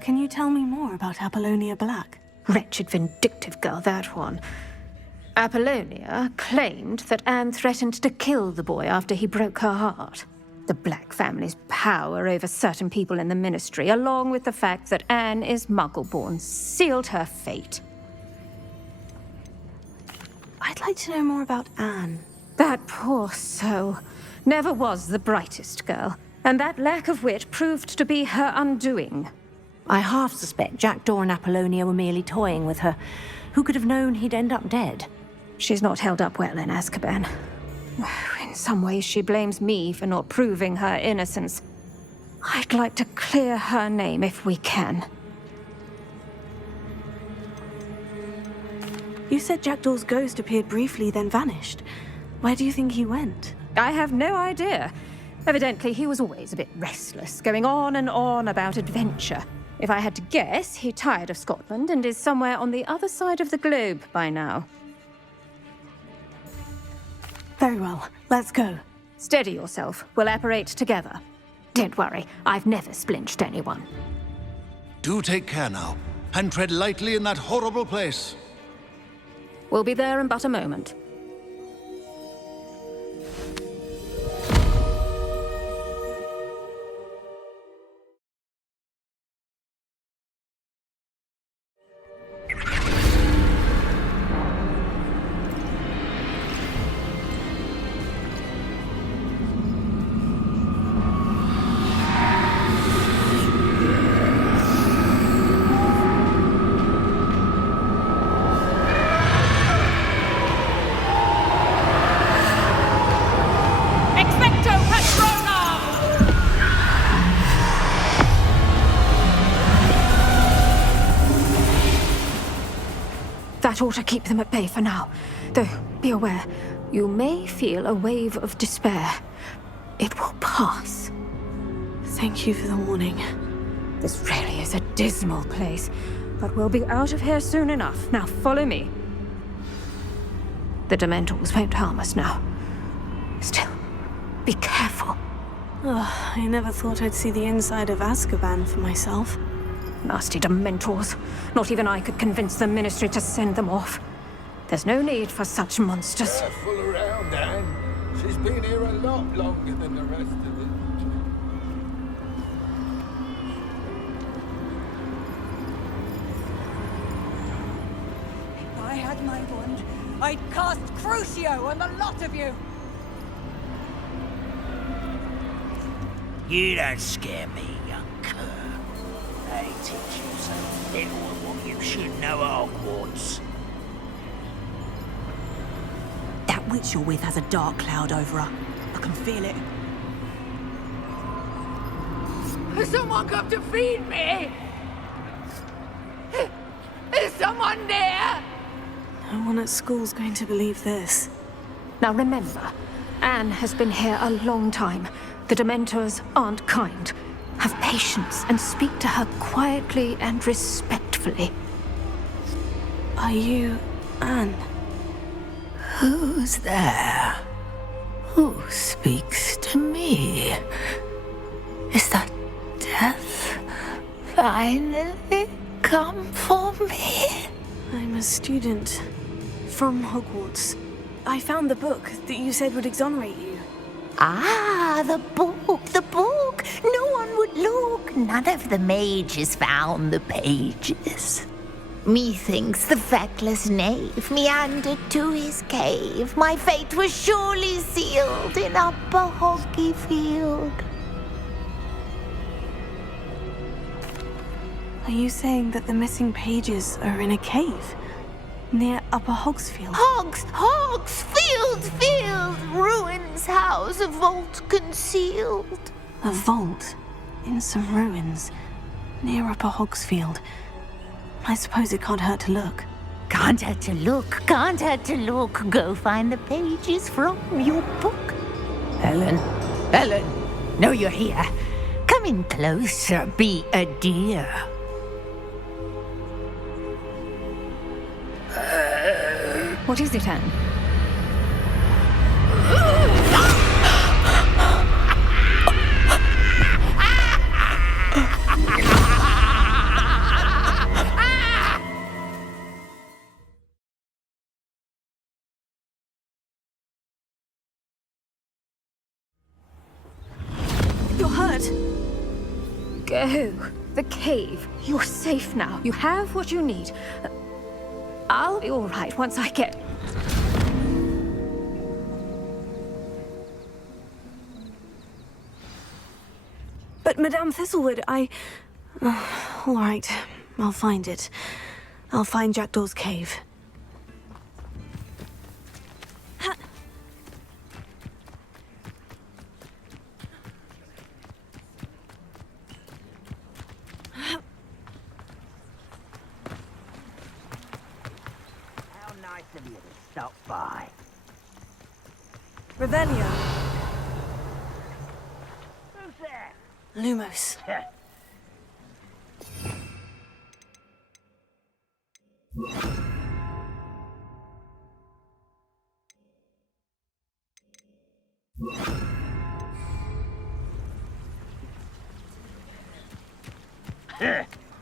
Can you tell me more about Apollonia Black? Wretched, vindictive girl, that one. Apollonia claimed that Anne threatened to kill the boy after he broke her heart. The Black family's power over certain people in the Ministry, along with the fact that Anne is Muggle-born, sealed her fate. I'd like to know more about Anne. That poor soul never was the brightest girl, and that lack of wit proved to be her undoing. I half suspect Jackdaw and Apollonia were merely toying with her. Who could have known he'd end up dead? She's not held up well in Azkaban. In some ways, she blames me for not proving her innocence. I'd like to clear her name if we can. You said Jackdaw's ghost appeared briefly, then vanished. Where do you think he went? I have no idea. Evidently, he was always a bit restless, going on and on about adventure. If I had to guess, he tired of Scotland and is somewhere on the other side of the globe by now. Very well. Let's go. Steady yourself. We'll apparate together. Don't worry, I've never splinched anyone. Do take care now, and tread lightly in that horrible place. We'll be there in but a moment. That ought to keep them at bay for now. Though, be aware, you may feel a wave of despair. It will pass. Thank you for the warning. This really is a dismal place, but we'll be out of here soon enough. Now follow me. The Dementors won't harm us now. Still, be careful. Oh, I never thought I'd see the inside of Azkaban for myself. Nasty Dementors. Not even I could convince the Ministry to send them off. There's no need for such monsters. Careful around, Anne. She's been here a lot longer than the rest of it. If I had my wand, I'd cast Crucio on the lot of you! You don't scare me, young cur. They teach you so little of what you should know at Hogwarts. That witch you're with has a dark cloud over her. I can feel it. Has someone come to feed me? Is someone there? No one at school's going to believe this. Now remember, Anne has been here a long time. The Dementors aren't kind. Have patience and speak to her quietly and respectfully. Are you Anne? Who's there? Who speaks to me? Is that death finally come for me? I'm a student from Hogwarts. I found the book that you said would exonerate you. Ah, the book, the book. No one would look. None of the mages found the pages. Methinks the feckless knave meandered to his cave. My fate was surely sealed in Upper Hoggyfield. Are you saying that the missing pages are in a cave? Near Upper Hogsfield? Field! Ruins house, a vault concealed. A vault? In some ruins? Near Upper Hogsfield? I suppose it can't hurt to look. Can't hurt to look. Go find the pages from your book. Ellen, know you're here. Come in closer, be a dear. What is it, Anne? hurt. Go. The cave. You're safe now. You have what you need. I'll be all right once I get... But Madame Thistlewood, all right, I'll find it. I'll find Jackdaw's cave. How nice of you to stop by. Revelio. Who's there? Lumos.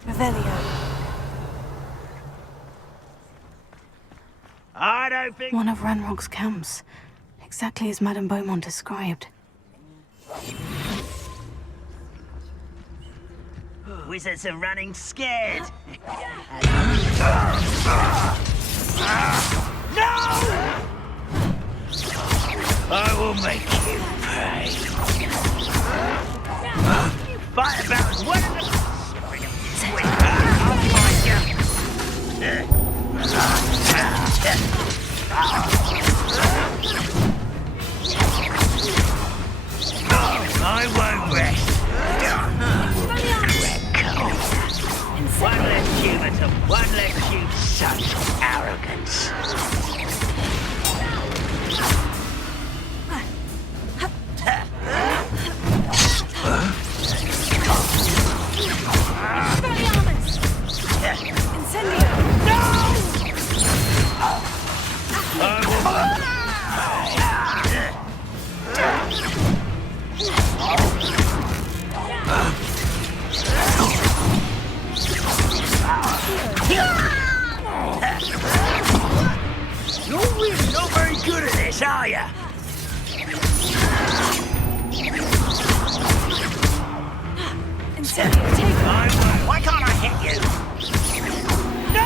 Revelio. I don't think... One of Ranrock's camps. Exactly as Madame Beaumont described. Wizards are running scared. No! I will make you pay. You fight about as well as a... I'll find you. I won't rest. One less human, one less you. Such arrogance. You're really not very good at this, are you? Why can't I hit you? No!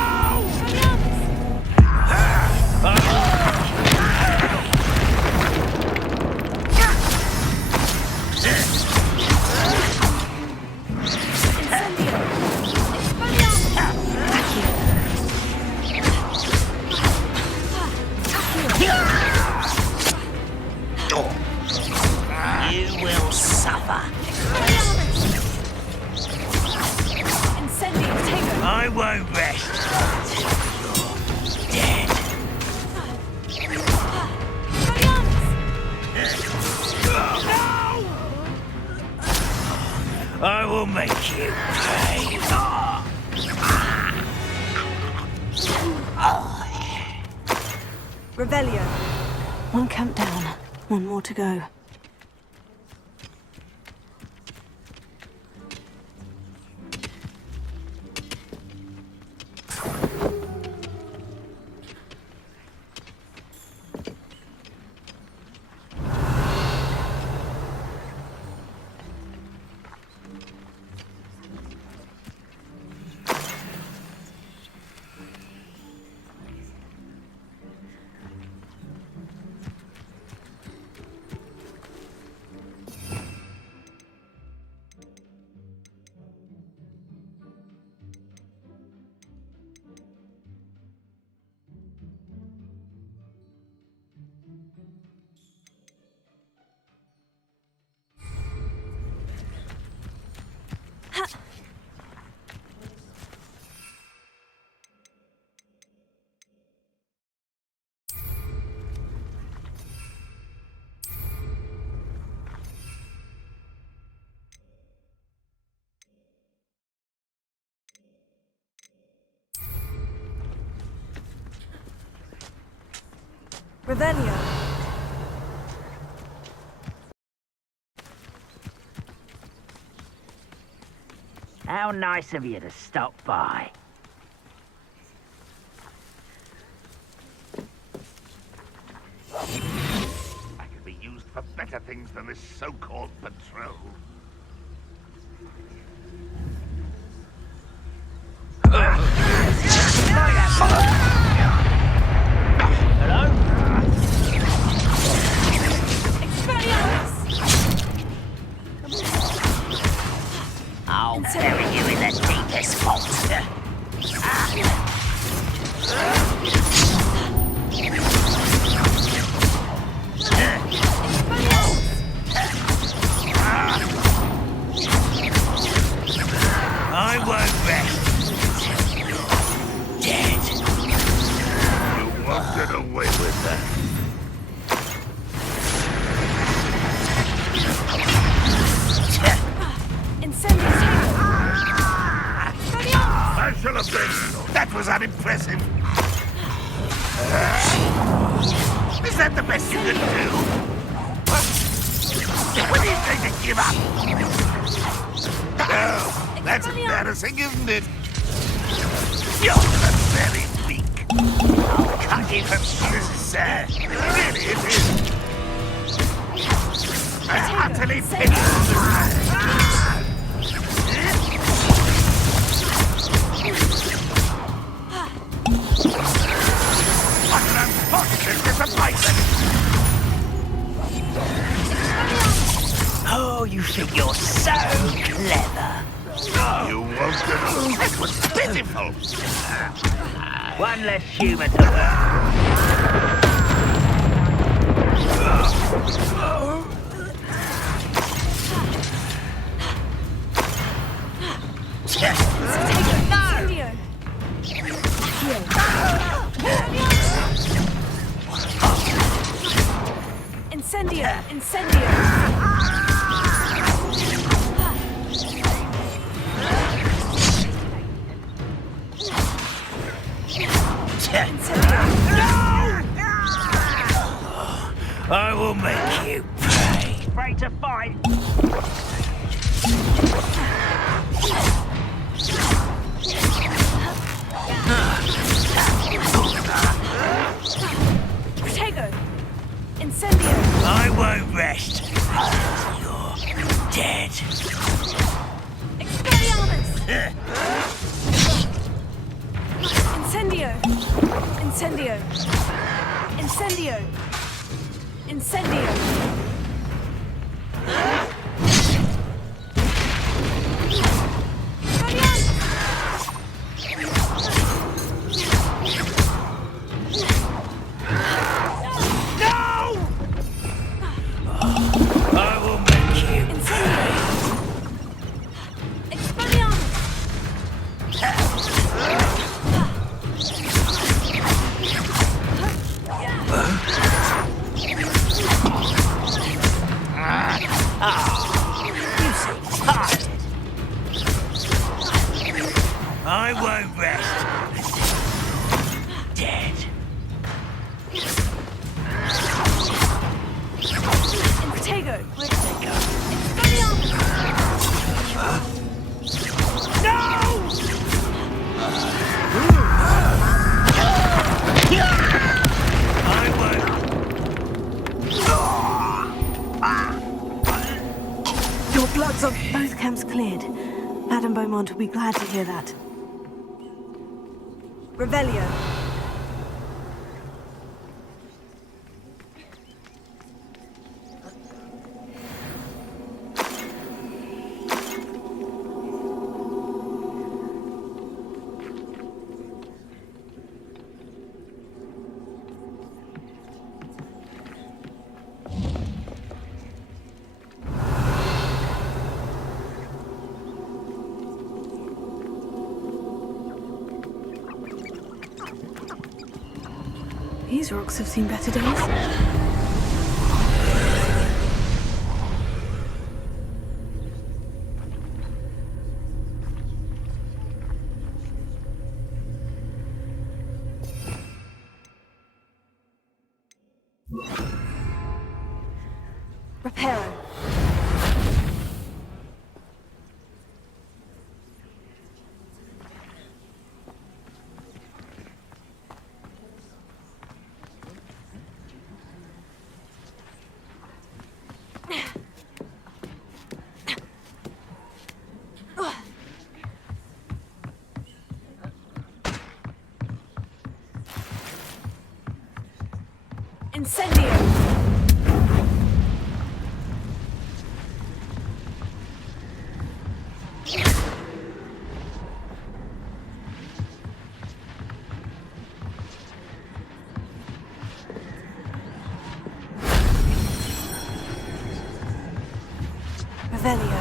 You will suffer. I won't rest. You're dead. No! I will make you pay. Revelio. One camp down, one more to go. Revelio. How nice of you to stop by. I could be used for better things than this so-called patrol. I'll bury you in the deepest vault. I won't rest. Dead. You won't get away with that. I shall have been. That was unimpressive. Is that the best you can do? When are you going to give up? Oh, that's embarrassing, isn't it? You're very weak. I'll cut you from sir. Really, it is. I'm utterly pitiful. What an unfortunate disappointment! Oh, you think you're so clever. You won't get away. That was pitiful. One less humour to learn. Incendio! Incendio! I will make you pay. Afraid to fight. Protego! Incendio! I won't rest. You're dead. Expelliarmus! Incendio! Incendio! Incendio! Incendio! I won't rest. Dead. Protego! Where did they go? Your blood's on. Both camps cleared. Madame Beaumont will be glad to hear that. Revelio. These rocks have seen better days. Reparo. Incendio! Revelio.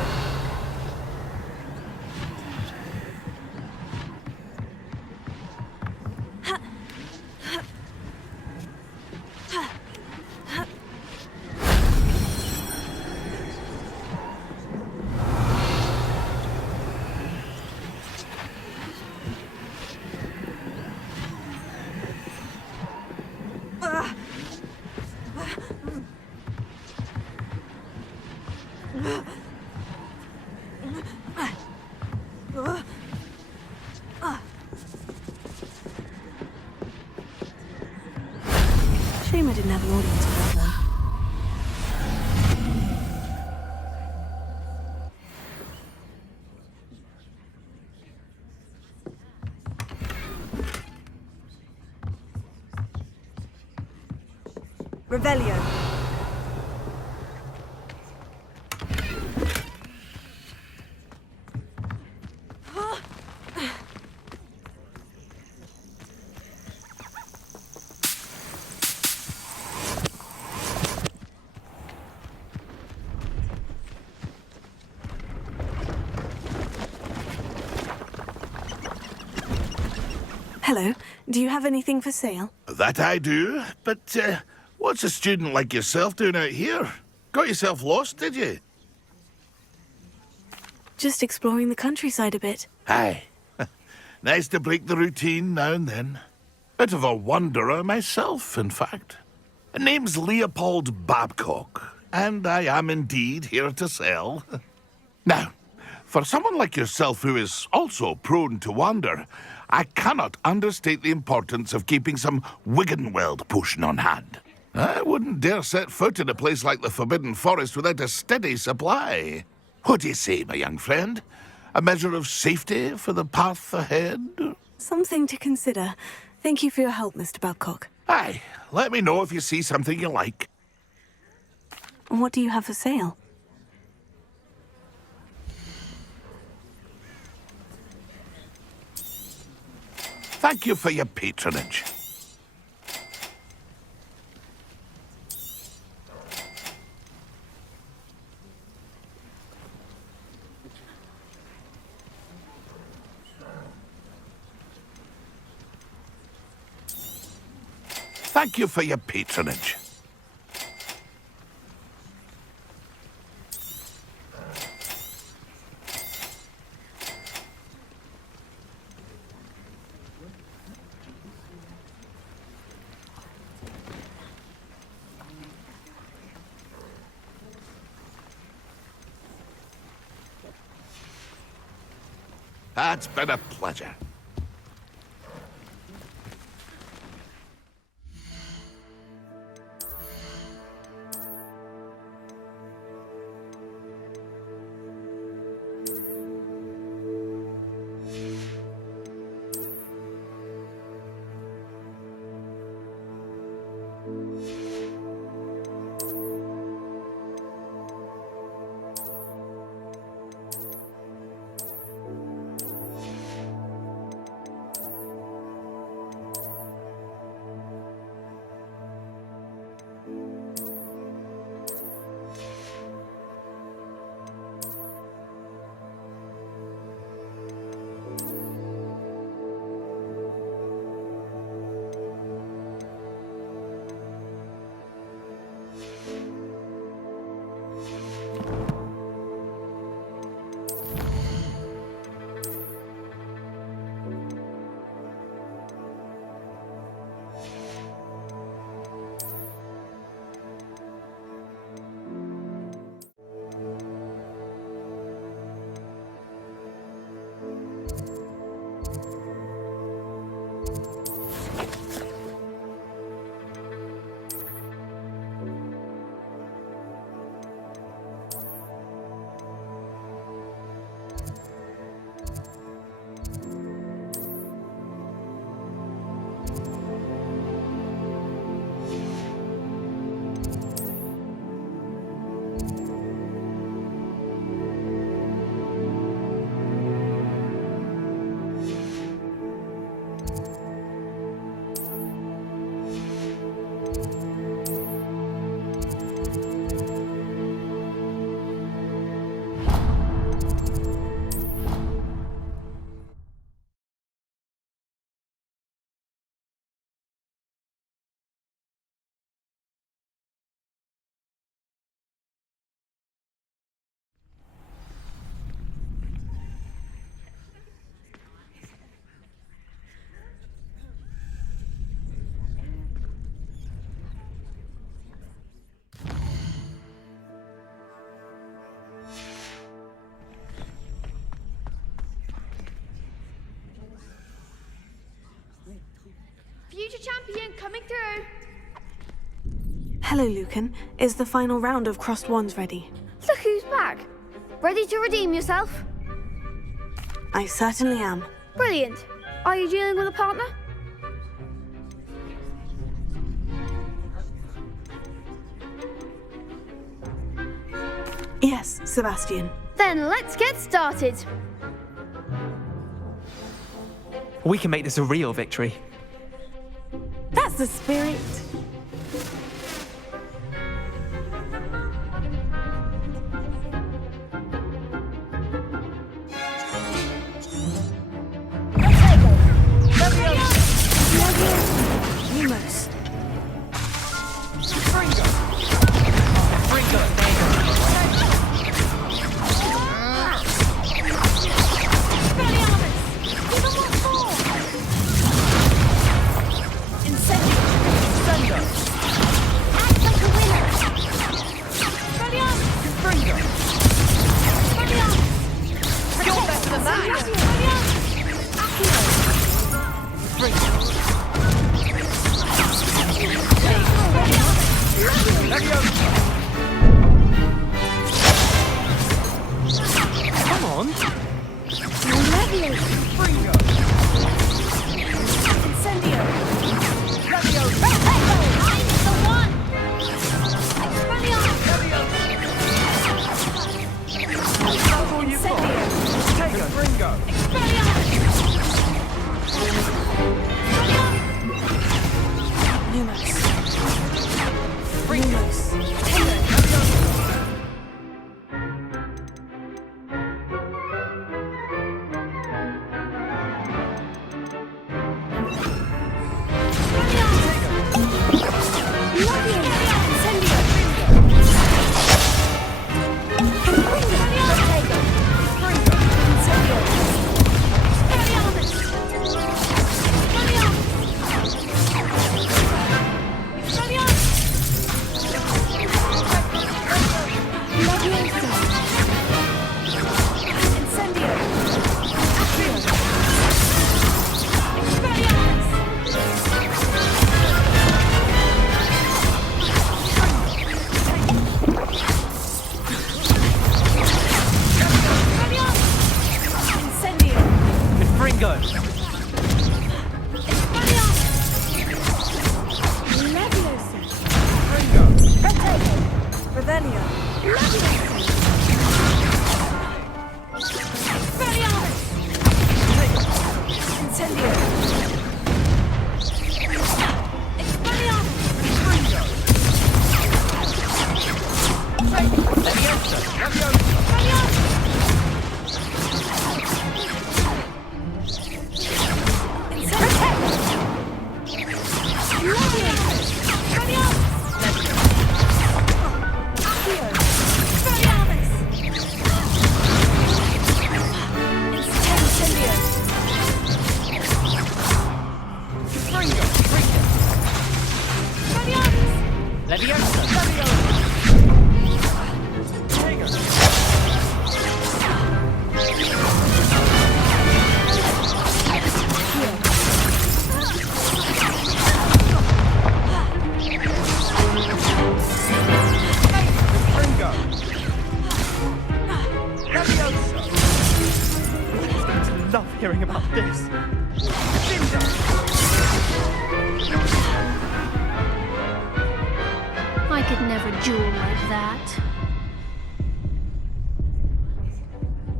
Shame I didn't have an audience for that one. Revelio. Hello. Do you have anything for sale? That I do, but what's a student like yourself doing out here? Got yourself lost, did you? Just exploring the countryside a bit. Aye. Nice to break the routine now and then. Bit of a wanderer myself, in fact. Name's Leopold Babcock, and I am indeed here to sell. Now, for someone like yourself who is also prone to wander, I cannot understate the importance of keeping some Wiggenweld potion on hand. I wouldn't dare set foot in a place like the Forbidden Forest without a steady supply. What do you say, my young friend? A measure of safety for the path ahead? Something to consider. Thank you for your help, Mr. Babcock. Aye, let me know if you see something you like. What do you have for sale? Thank you for your patronage. Thank you for your patronage. It's been a pleasure. champion coming through. Hello, Lucan. Is the final round of Crossed Wands ready? Look who's back. Ready to redeem yourself? I certainly am. Brilliant. Are you dealing with a partner? Yes, Sebastian. Then let's get started. We can make this a real victory. That's the spirit. Lumos. Come on. Hearing about this. I could never duel like that.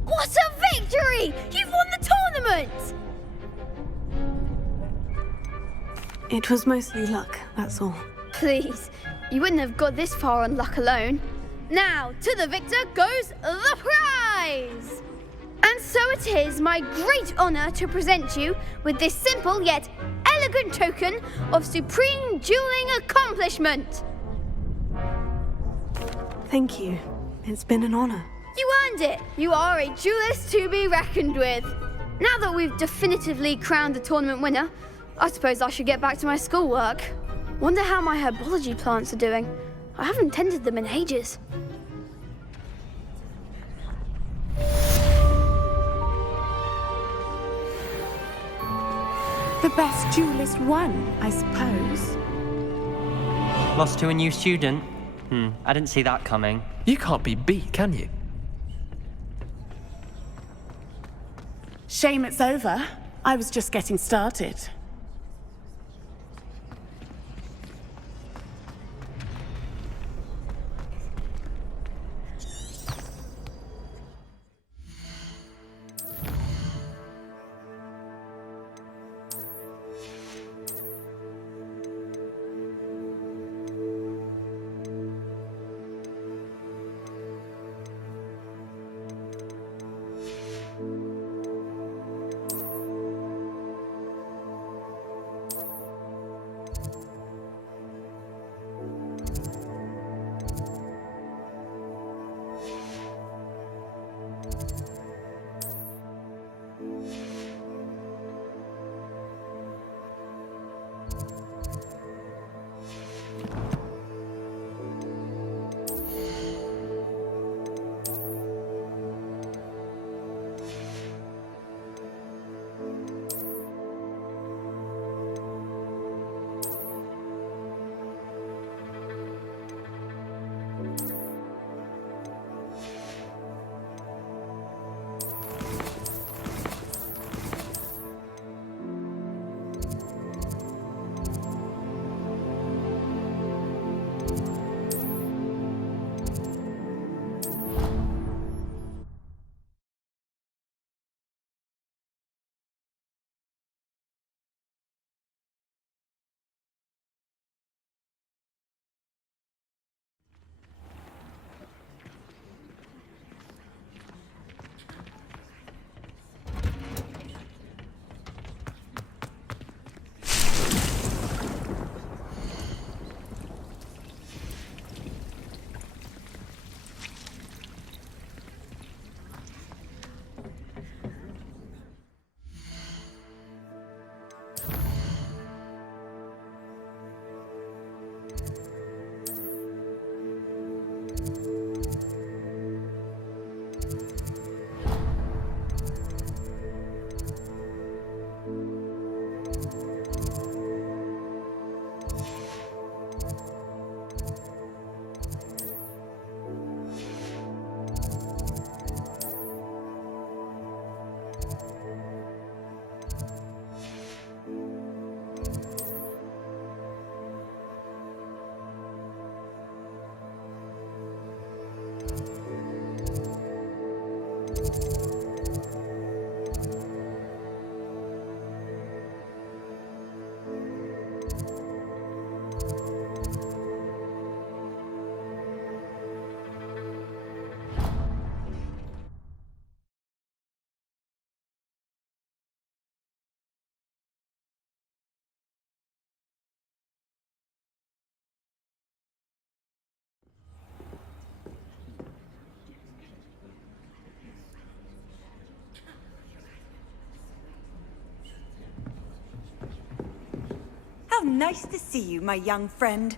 What a victory! You've won the tournament! It was mostly luck, that's all. Please, you wouldn't have got this far on luck alone. Now, to the victor goes the prize! And so it is my great honour to present you with this simple yet elegant token of supreme dueling accomplishment. Thank you. It's been an honour. You earned it. You are a duelist to be reckoned with. Now that we've definitively crowned the tournament winner, I suppose I should get back to my schoolwork. Wonder how my herbology plants are doing. I haven't tended them in ages. The best duelist won, I suppose. Lost to a new student? I didn't see that coming. You can't be beat, can you? Shame it's over. I was just getting started. How nice to see you, my young friend.